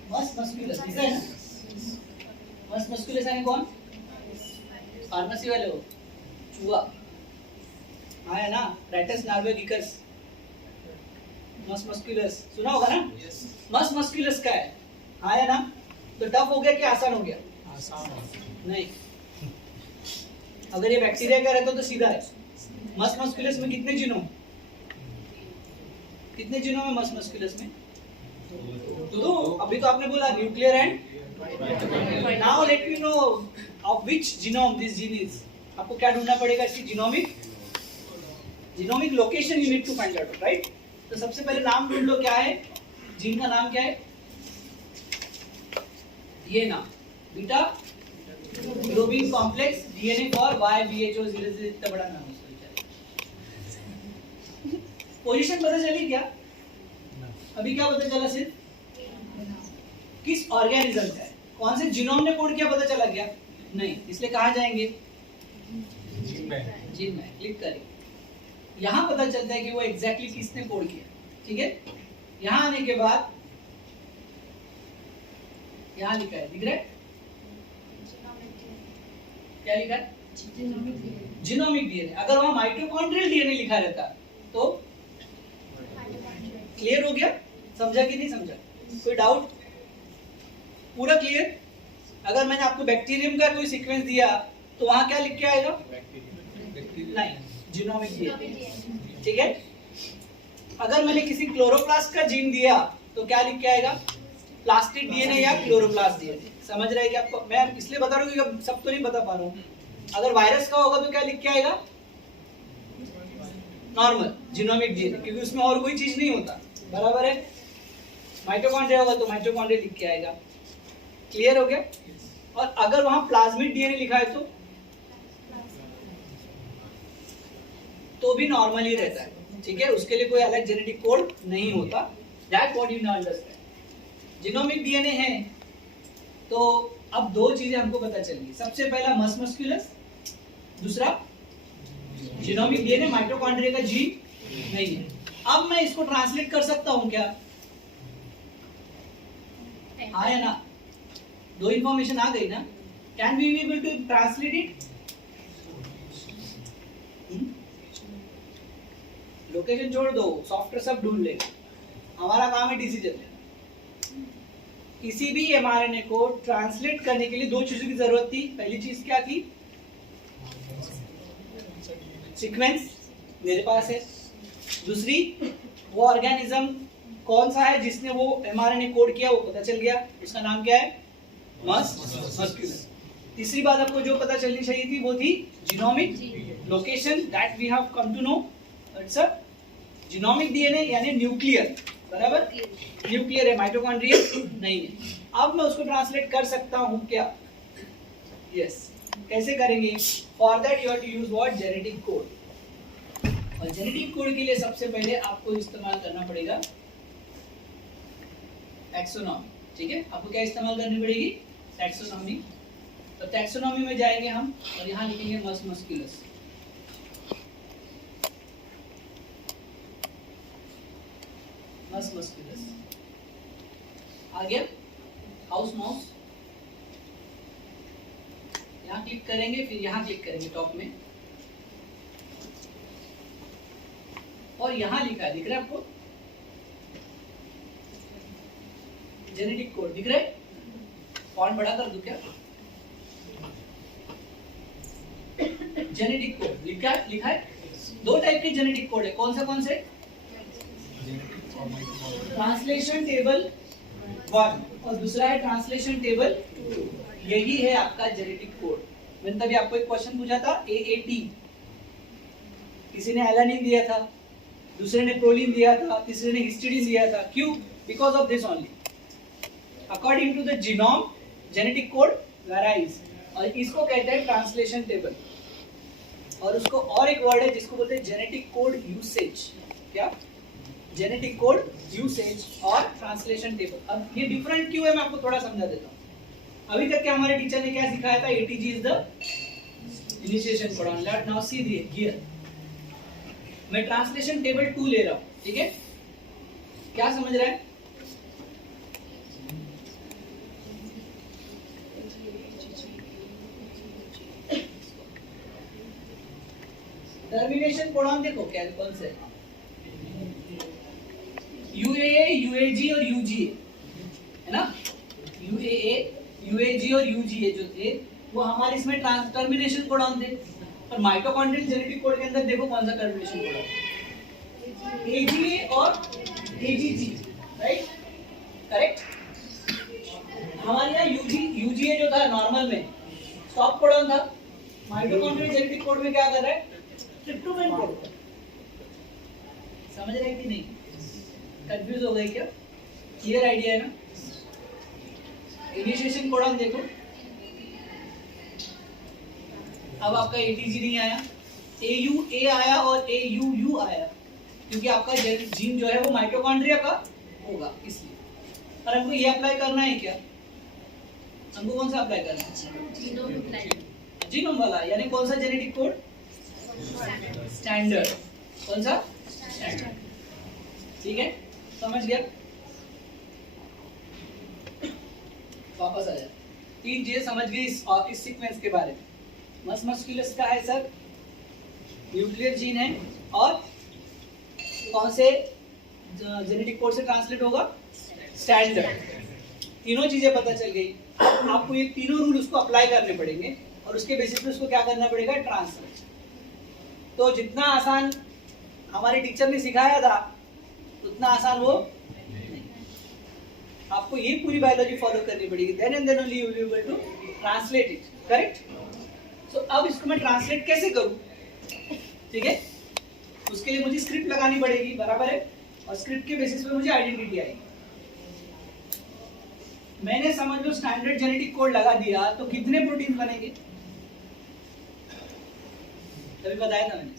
मस्कुलस दिखा है ना। मस्कुलस यानी कौन, फार्मेसी वाले हो, चूहा आया ना, राइटस नार्वेगिकस, मस्कुलस सुना होगा ना। मस्कुलस का है, आया ना। तो टफ हो गया कि आसान हो गया, नहीं। अगर ये बैक्टीरिया का रहता तो सीधा है। मस्कुलस में कितने जीनोम, कितने जीनोम है मस्कुलस में, तो अभी तो आपने बोला nuclear and, now let me know of which genome this gene is. आपको क्या ढूंढना पड़ेगा, इसकी genomic location you need to find out, right. तो सबसे पहले नाम ढूंढ लो, क्या है जीन का नाम, क्या है ये नाम, beta globin complex DNA for YBHO 0 इतना बड़ा नाम उसका। पोजीशन पता चली क्या, अभी क्या पता चला, सिर्फ किस ऑर्गेनिज्म का है, कौन से जीनोम ने कोड किया पता चला क्या, नहीं। इसलिए कहाँ जाएंगे, जीन में क्लिक करें, यहाँ पता चलता है कि वो एग्जैक्टली किसने कोड किया। ठीक है, यहाँ आने के बाद यहाँ लिखा है, दिख रहा है क्या लिखा है, जीनोमिक डीएनए। अगर वहां माइटोकॉन्ड्रियल डीएनए लिखा रहता तो क्लियर हो गया, समझा कि नहीं समझा, कोई डाउट, पूरा क्लियर। अगर मैंने आपको बैक्टीरियम का कोई सीक्वेंस दिया तो वहां क्या लिख के आएगा, नहीं, जीनोमिक डीएनए। ठीक है, अगर मैंने किसी क्लोरोप्लास्ट का जीन दिया तो क्या लिख के आएगा, प्लास्टिड डीएनए या क्लोरोप्लास्ट डीएनए। समझ रहे हैं कि आपको, मैं इसलिए बता रहा हूँ कि सब तो नहीं बता पा रहा हूँ। अगर वायरस का होगा तो क्या लिख के आएगा, नॉर्मल जीनोमिक डीएनए, क्योंकि उसमें और कोई चीज नहीं होता, बराबर है। माइटोकॉन्ड्रिया होगा तो माइटोकॉन्ड्रिया लिख के आएगा। क्लियर हो गया। और अगर वहां प्लाज्मिड डीएनए लिखा है तो भी नॉर्मल ही रहता है। ठीक है, उसके लिए कोई अलग जेनेटिक कोड नहीं होता। That what you know understand. Genomic DNA है तो अब दो चीजें हमको पता चली। सबसे पहला मस्कुलस, दूसरा जीनोमिक डीएनए, माइटोकॉन्ड्रिया का जीन नहीं है। अब मैं इसको ट्रांसलेट कर सकता हूं क्या, आया ना, दो इंफॉर्मेशन आ गई ना। Can we be able to translate it, location छोड़ दो, सॉफ्टवेयर सब ढूंढ लेगा, हमारा काम है डिसीजन लेना। किसी भी एमआरएनए को ट्रांसलेट करने के लिए दो चीजों की जरूरत थी। पहली चीज क्या थी, सीक्वेंस मेरे पास है। दूसरी, वो ऑर्गेनिज्म कौन सा है जिसने वो एमआरएनए कोड किया, वो पता चल गया, उसका नाम क्या है, मस्कुलस। तीसरी बात आपको जो पता चलनी चाहिए थी वो थी genomic location, that we have come to know. It's a genomic DNA यानी न्यूक्लियर, बराबर, न्यूक्लियर है, माइटोकॉन्ड्रियल नहीं है। अब मैं उसको ट्रांसलेट कर सकता हूं क्या, यस। कैसे करेंगे, for that you have to use what, genetic code. और जेनेटिक कोड के लिए सबसे पहले आपको इस्तेमाल करना पड़ेगा टैक्सोनॉमी। ठीक है, आपको क्या इस्तेमाल करनी पड़ेगी, टैक्सोनॉमी। तो टैक्सोनॉमी में जाएंगे हम और यहाँ लिखेंगे मस्कुलस। मस मस्कुलस आ गया। हाउस माउस यहाँ क्लिक करेंगे, फिर यहाँ क्लिक करेंगे टॉप में, और यहाँ लिखा है, दिख रहा है आपको जेनेटिक कोड दिख रहा है? फॉन्ट बड़ा कर दूं क्या? जेनेटिक कोड लिखा है। दो टाइप के जेनेटिक कोड है, कौन से? ट्रांसलेशन टेबल 1 और दूसरा है ट्रांसलेशन टेबल 2। यही है आपका जेनेटिक कोड। मैंने तभी आपको एक क्वेश्चन पूछा था, AAT, किसी ने एलानिन दिया था, दूसरे ने प्रोलिन दिया था, तीसरे ने हिस्टिडीन दिया था। क्यों? Because of this only. According to the genome genetic code varies, और इसको कहते हैं ट्रांसलेशन टेबल। और उसको और एक वर्ड है जिसको बोलते हैं जेनेटिक कोड यूसेज। क्या? जेनेटिक कोड यूसेज और ट्रांसलेशन टेबल। अब ये डिफरेंट क्यों है मैं आपको थोड़ा समझा देता हूँ। अभी तक के हमारे टीचर ने क्या सिखाया था? ATG is the initiation codon. Let now see the here मैं ट्रांसलेशन टेबल 2 ले रहा हूँ, ठीक है? क्या समझ रहा है? टर्मिनेशन कोडन देखो क्या कौन से UAA, UAG और UGA है ना? UAA, UAG और UGA जो थे वो हमारे इसमें टर्मिनेशन कोडन थे। और माइटोकॉन्ड्रियल जेनेटिक कोड के अंदर देखो कौन सा टर्मिनेशन कोड है? AGA और AGG, राइट? करेक्ट। हमारे यहाँ UGA जो था नॉर्मल में स्टॉप कोडन था। माइटोकॉन्ड्रियल जेनेटिक कोड में क्या कर रहा है? Tryptophan code. समझ रहे हैं कि नहीं? कंफ्यूज हो गए क्या? क्लियर आइडिया है ना? इनिशिएशन कोडन देखो, अब आपका ATG नहीं आया, AUA आया और AUU आया, क्योंकि आपका जीन जो है वो माइटोकॉन्ड्रिया का होगा इसलिए। पर हमको ये अप्लाई करना है क्या? हमको कौन सा अप्लाई करना है? जीनोम वाला, यानी कौन सा जेनेटिक कोड? स्टैंडर्ड। कौन सा? स्टैंडर्ड। ठीक है, समझ गया? वापस आ जाए। 3 चीजें समझ गई इस सीक्वेंस के बारे में। मस मस्कुलस का है सर, न्यूक्लियर जीन है, और कौन से जेनेटिक कोड से ट्रांसलेट होगा? स्टैंडर्ड। तीनों चीजें पता चल गई। आपको ये तीनों रूल उसको अप्लाई करने पड़ेंगे और उसके बेसिस पे उसको क्या करना पड़ेगा? ट्रांसलेट। तो जितना आसान हमारे टीचर ने सिखाया था उतना आसान वो नहीं। आपको ये पूरी बायोलॉजी फॉलो करनी पड़ेगी, then and then only you will be able to translate it, correct? So अब इसको मैं ट्रांसलेट कैसे करूं? ठीक है, उसके लिए मुझे स्क्रिप्ट लगानी पड़ेगी, बराबर है? और स्क्रिप्ट के बेसिस पे मुझे आइडेंटिटी आएगी। मैंने समझ लो स्टैंडर्ड जेनेटिक कोड लगा दिया तो कितने प्रोटीन बनेंगे? तभी बताया था मैंने,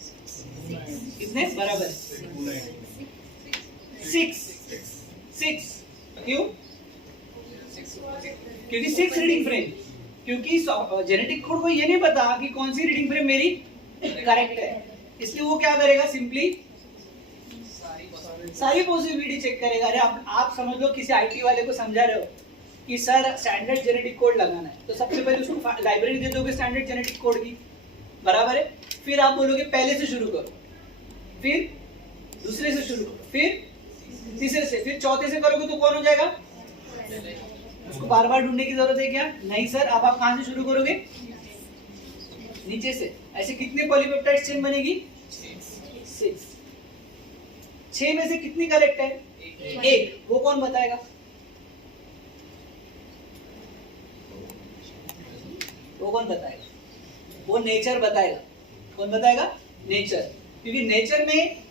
कितने? बराबर 6। क्यों? क्योंकि 6 रीडिंग फ्रेम, क्योंकि जेनेटिक कोड को ये नहीं पता कि कौन सी रीडिंग फ्रेम मेरी करेक्ट है, इसलिए वो क्या करेगा? सिंपली सारी पॉसिबिलिटी चेक करेगा। अरे आप समझ लो किसी IT वाले को समझा रहे हो कि सर स्टैंडर्ड जेनेटिक कोड लगाना है, तो सबसे पहले उसको लाइब्रेरी दे दोगे स्टैंडर्ड जेनेटिक कोड की, बराबर है? फिर आप बोलोगे पहले से शुरू करो, फिर दूसरे से शुरू करो, फिर तीसरे से, फिर चौथे से करोगे तो कौन हो जाएगा? उसको बार बार ढूंढने की जरूरत है क्या? नहीं सर। अब आप कहां से शुरू करोगे? नीचे से। ऐसे कितने पॉलीपेप्टाइड चेन बनेगी? 6। 6 में से कितनी करेक्ट है? 1। वो कौन बताएगा? वो कौन बताएगा? वो नेचर बताएगा। कौन बताएगा? नेचर। क्योंकि नेचर में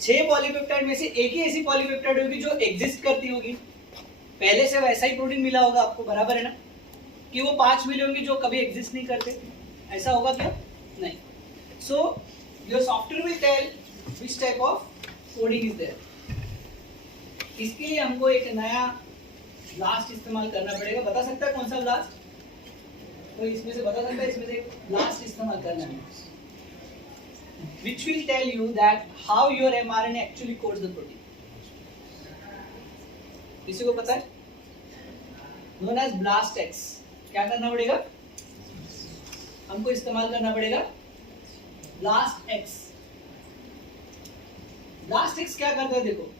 6 पॉलीपेप्टाइड में से एक ही ऐसी पॉलीपेप्टाइड होगी जो एग्जिस्ट करती होगी, पहले से वैसा ही प्रोटीन मिला होगा आपको, बराबर है ना? कि वो 5 मिले होंगे जो कभी एग्जिस्ट नहीं करते, ऐसा होगा क्या? नहीं। So your software will tell which type of coding is there. इसके लिए हमको एक नया ब्लास्ट इस्तेमाल करना पड़ेगा। बता सकता है कौन सा ब्लास्ट? तो इसमें से बता सकता है, इसमें से ब्लास्ट इस्तेमाल करना है which will tell you that how your mRNA actually codes the protein. किसी को पता है? Known as blast X. क्या करना पड़ेगा? हमको इस्तेमाल करना पड़ेगा ब्लास्ट एक्स। ब्लास्ट एक्स क्या करता है देखो,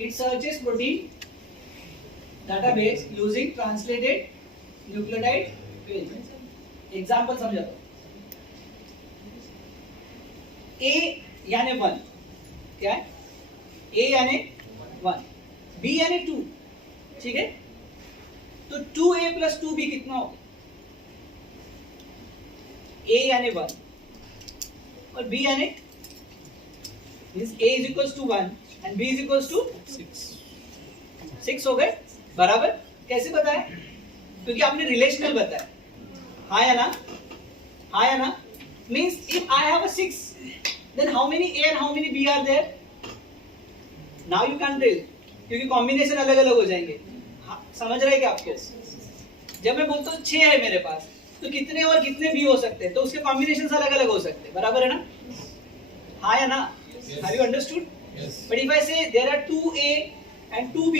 it searches protein database using translated nucleotide page. Example समझाता हूं। ए यानी 1, क्या है? ए यानी 1, बी यानी 2, ठीक है? तो 2a + 2b कितना होगा? a यानी 1 और b यानी मींस a = 1 एंड b = 6 हो गए बराबर। कैसे बताया? क्योंकि आपने रिलेशनल बताया। हाँ या ना? हाँ या ना? Means if I have a 6 then how many a and how many b are there? Now you can tell, क्योंकि कॉम्बिनेशन अलग अलग हो जाएंगे। हाँ, समझ रहे क्या आपको? जब मैं बोलता हूँ 6 है मेरे पास, तो कितने और कितने भी हो सकते हैं, तो उसके कॉम्बिनेशन अलग अलग हो सकते हैं, बराबर है ना? हाँ या ना? Have you understood? Yes. But if I say there are 2a and 2b,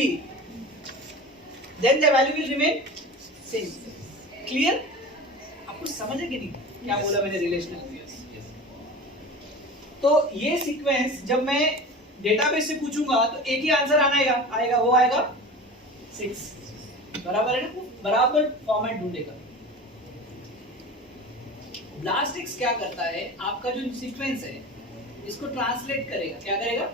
then the value will remain same. Clear? आपको समझ है कि नहीं क्या बोला मैंने रिलेशनल? तो ये सीक्वेंस जब मैं डेटाबेस से पूछूंगा तो एक ही आंसर आएगा वो आएगा 6, बराबर है ना? बराबर फॉर्मेट ढूंढेगा। ब्लास्ट एक्स क्या करता है, आपका जो सीक्वेंस है इसको ट्रांसलेट करेगा। क्या करेगा?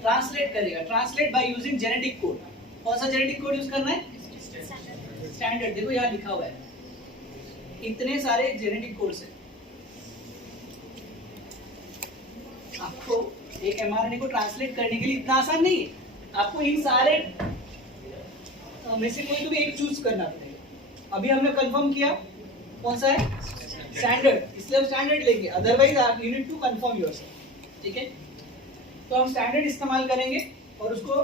ट्रांसलेट करेगा। Translate by using genetic code. कौन सा जेनेटिक कोड यूज करना है? स्टैंडर्ड। देखो यहाँ लिखा हुआ है, इतने सारे जेनेटिक कोड्स हैं। आपको एक mRNA को ट्रांसलेट करने के लिए इतना आसान नहीं है। आपको इन सारे में से कोई तो भी एक चूज करना पड़ेगा। अभी हमने कंफर्म किया कौन सा है? स्टैंडर्ड। इसलिए हम स्टैंडर्ड लेंगे, otherwise you need to confirm yourself, ठीक है? तो हम स्टैंडर्ड इस्तेमाल करेंगे और उसको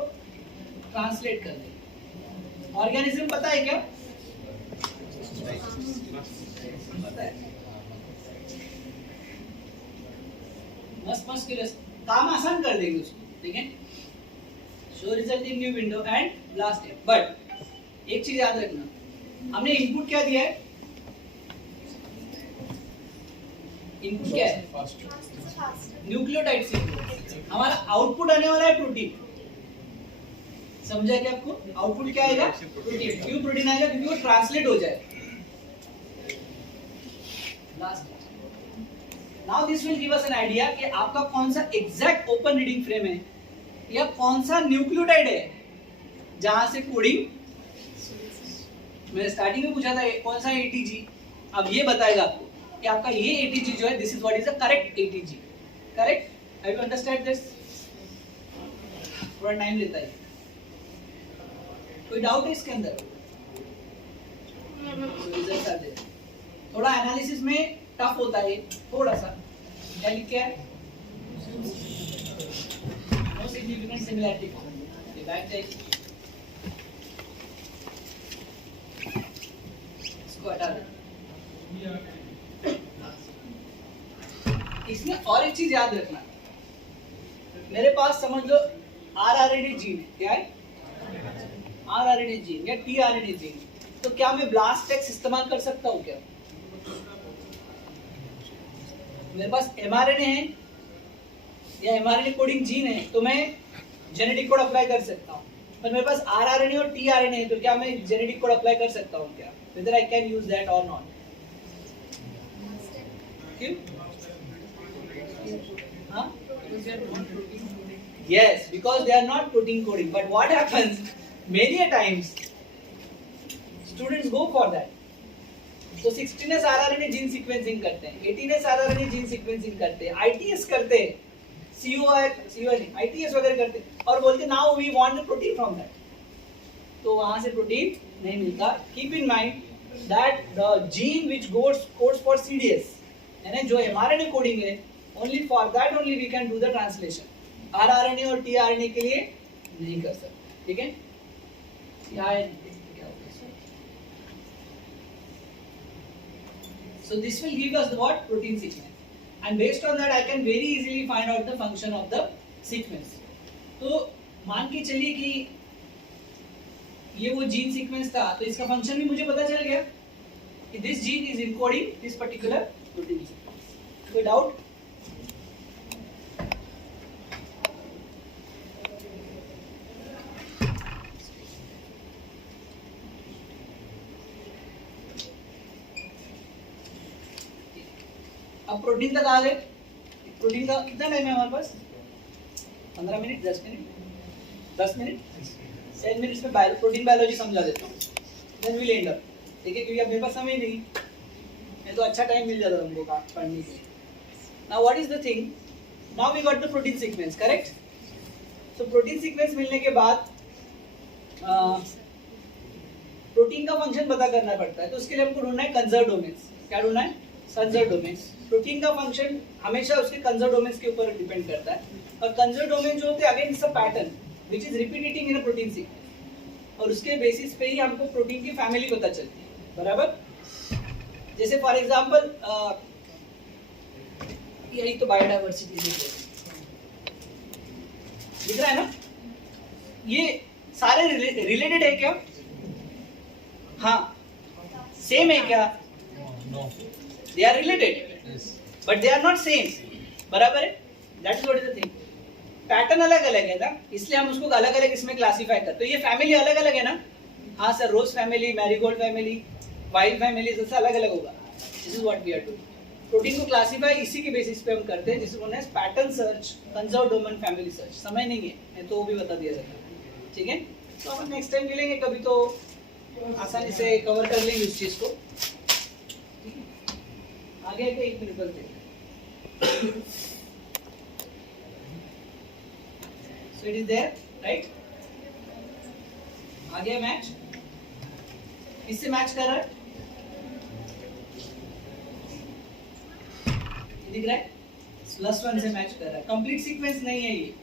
ट्रांसलेट कर देंगे। ऑर्गेनिज्म पता है क्या? पता है? मस्त के लिए काम आसान कर देंगे उसको, ठीक है? Show result in new window and blast it. But एक चीज याद रखना, हमने इनपुट क्या दिया है? इनपुट क्या है? Nucleotide sequence. हमारा आउटपुट आने वाला है प्रोटीन। समझा क्या आपको? आउटपुट क्या आएगा? प्रोटीन। क्यों प्रोटीन आएगा? क्योंकि वो ट्रांसलेट हो जाए। Now this will give us an idea कि आपका कौन सा एग्जैक्ट ओपन रीडिंग फ्रेम है या कौन सा न्यूक्लियोटाइड है जहां से कोडिंग। मैंने स्टार्टिंग में पूछा था कौन सा ATG, अब ये बताएगा आपको कि आपका ये ATG जो है, this is what is the correct ATG। Correct? Have you understand this? थोड़ा टाइम लेता है। कोई डाउट है इसके अंदर? रिजल्ट आ जाए। थोड़ा एनालिसिस में टफ होता है थोड़ा सा। क्या लिख के है? No significant similarity. ये बैक जाएगी, इसको हटा दे। इसमें और एक चीज याद रखना, मेरे पास समझ लो RRNA जीन है। क्या है? RRNA जीन या tRNA जीन। तो क्या मैं ब्लास्ट एक्स इस्तेमाल कर सकता हूँ क्या? मेरे पास mRNA है या mRNA कोडिंग जीन है तो मैं जेनेटिक कोड अप्लाई कर सकता हूँ। पर मेरे पास RRNA और tRNA है तो क्या मैं जेनेटिक कोड अप्लाई कर सकता हूँ क्या? Whether I can use that or not? क्यों? हाँ? Yes, because they are not protein coding. But what happens? Many a times students go for that. तो 16S RRNA जीन सीक्वेंसिंग करते हैं, 18S RRNA gene sequencing करते हैं, ITS करते हैं, ITS वगैरह करते हैं और बोलते हैं now we want the protein from that. तो वहां से प्रोटीन नहीं मिलता। Keep in mind that the gene which codes for CDS, यानी जो mRNA कोडिंग है, only for that only we can do the translation. RRNA और tRNA के लिए नहीं कर सकते, ठीक है? So this will give us the what? Protein sequence. And based on that I can very easily find out the function of the sequence. तो मान के चलिए कि ये वो जीन सीक्वेंस था, तो इसका फंक्शन भी मुझे पता चल गया कि this gene is encoding this particular protein sequence. कोई डाउट? अब प्रोटीन तक आ गए. प्रोटीन का कितना टाइम है हमारे पास? 15 मिनट, 10 मिनट, 10 मिनट, 10 मिनट्स में प्रोटीन बायोलॉजी समझा देता हूँ. Then will end up. ठीक है, क्योंकि अब मेरे पास समय नहीं है, तो अच्छा टाइम मिल जाता हमको पढ़ने के लिए. Now what is the thing? Now we got the protein sequence, correct? So protein sequence मिलने के बाद प्रोटीन का फंक्शन पता करना पड़ता है. तो उसके लिए हमको ढूंढना है कंजर्व डोमेन्स. क्या ढूंढना है? Conserve domains. प्रोटीन का फंक्शन हमेशा उसके कंजर्व डोमेन्स के ऊपर डिपेंड करता है. और कंजर्व डोमेन जो होते हैं again it's a pattern which is repeating in a protein sequence. और उसके बेसिस पे ही हमको प्रोटीन की फैमिली पता चलती है. बराबर? जैसे फॉर एग्जांपल यही तो बायोडाइवर्सिटी दिख रहा है ना? ये सारे रिलेटेड है क्या? हाँ. सेम है क्या? They are related, but they are not same. बराबर है? That is what is the thing. Pattern अलग अलग है ना, इसलिए हम उसको अलग अलग इसमें क्लासीफाई करते हैं. तो ये फैमिली अलग अलग है ना? हाँ sir, rose family, marigold family, wild family जैसे अलग अलग होगा. This is what we are doing. Protein को क्लासीफाई इसी के बेसिस पे हम करते हैं, जिसे बोलते हैं pattern search, conserve domain, family search. समय नहीं है तो वो भी बता दिया जाता है. ठीक है, तो हम नेक्स्ट टाइम मिलेंगे कभी तो आसानी से कवर कर लेंगे उस चीज को. आगे के 1 मिनट पर so it is there, right? आगे मैच किससे मैच कर रहा है? ये दिख रहा है? +1 से मैच कर रहा है. कंप्लीट सीक्वेंस नहीं है ये,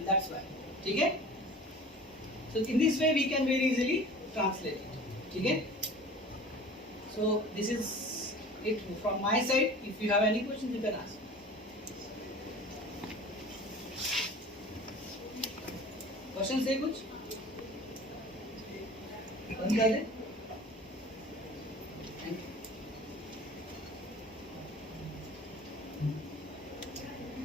दैट्स व्हाई. ठीक है, so in this way we can very easily translate. ठीक है, so this is it from my side. If you have any questions you can ask. Questions है कुछ? बंद कर दे.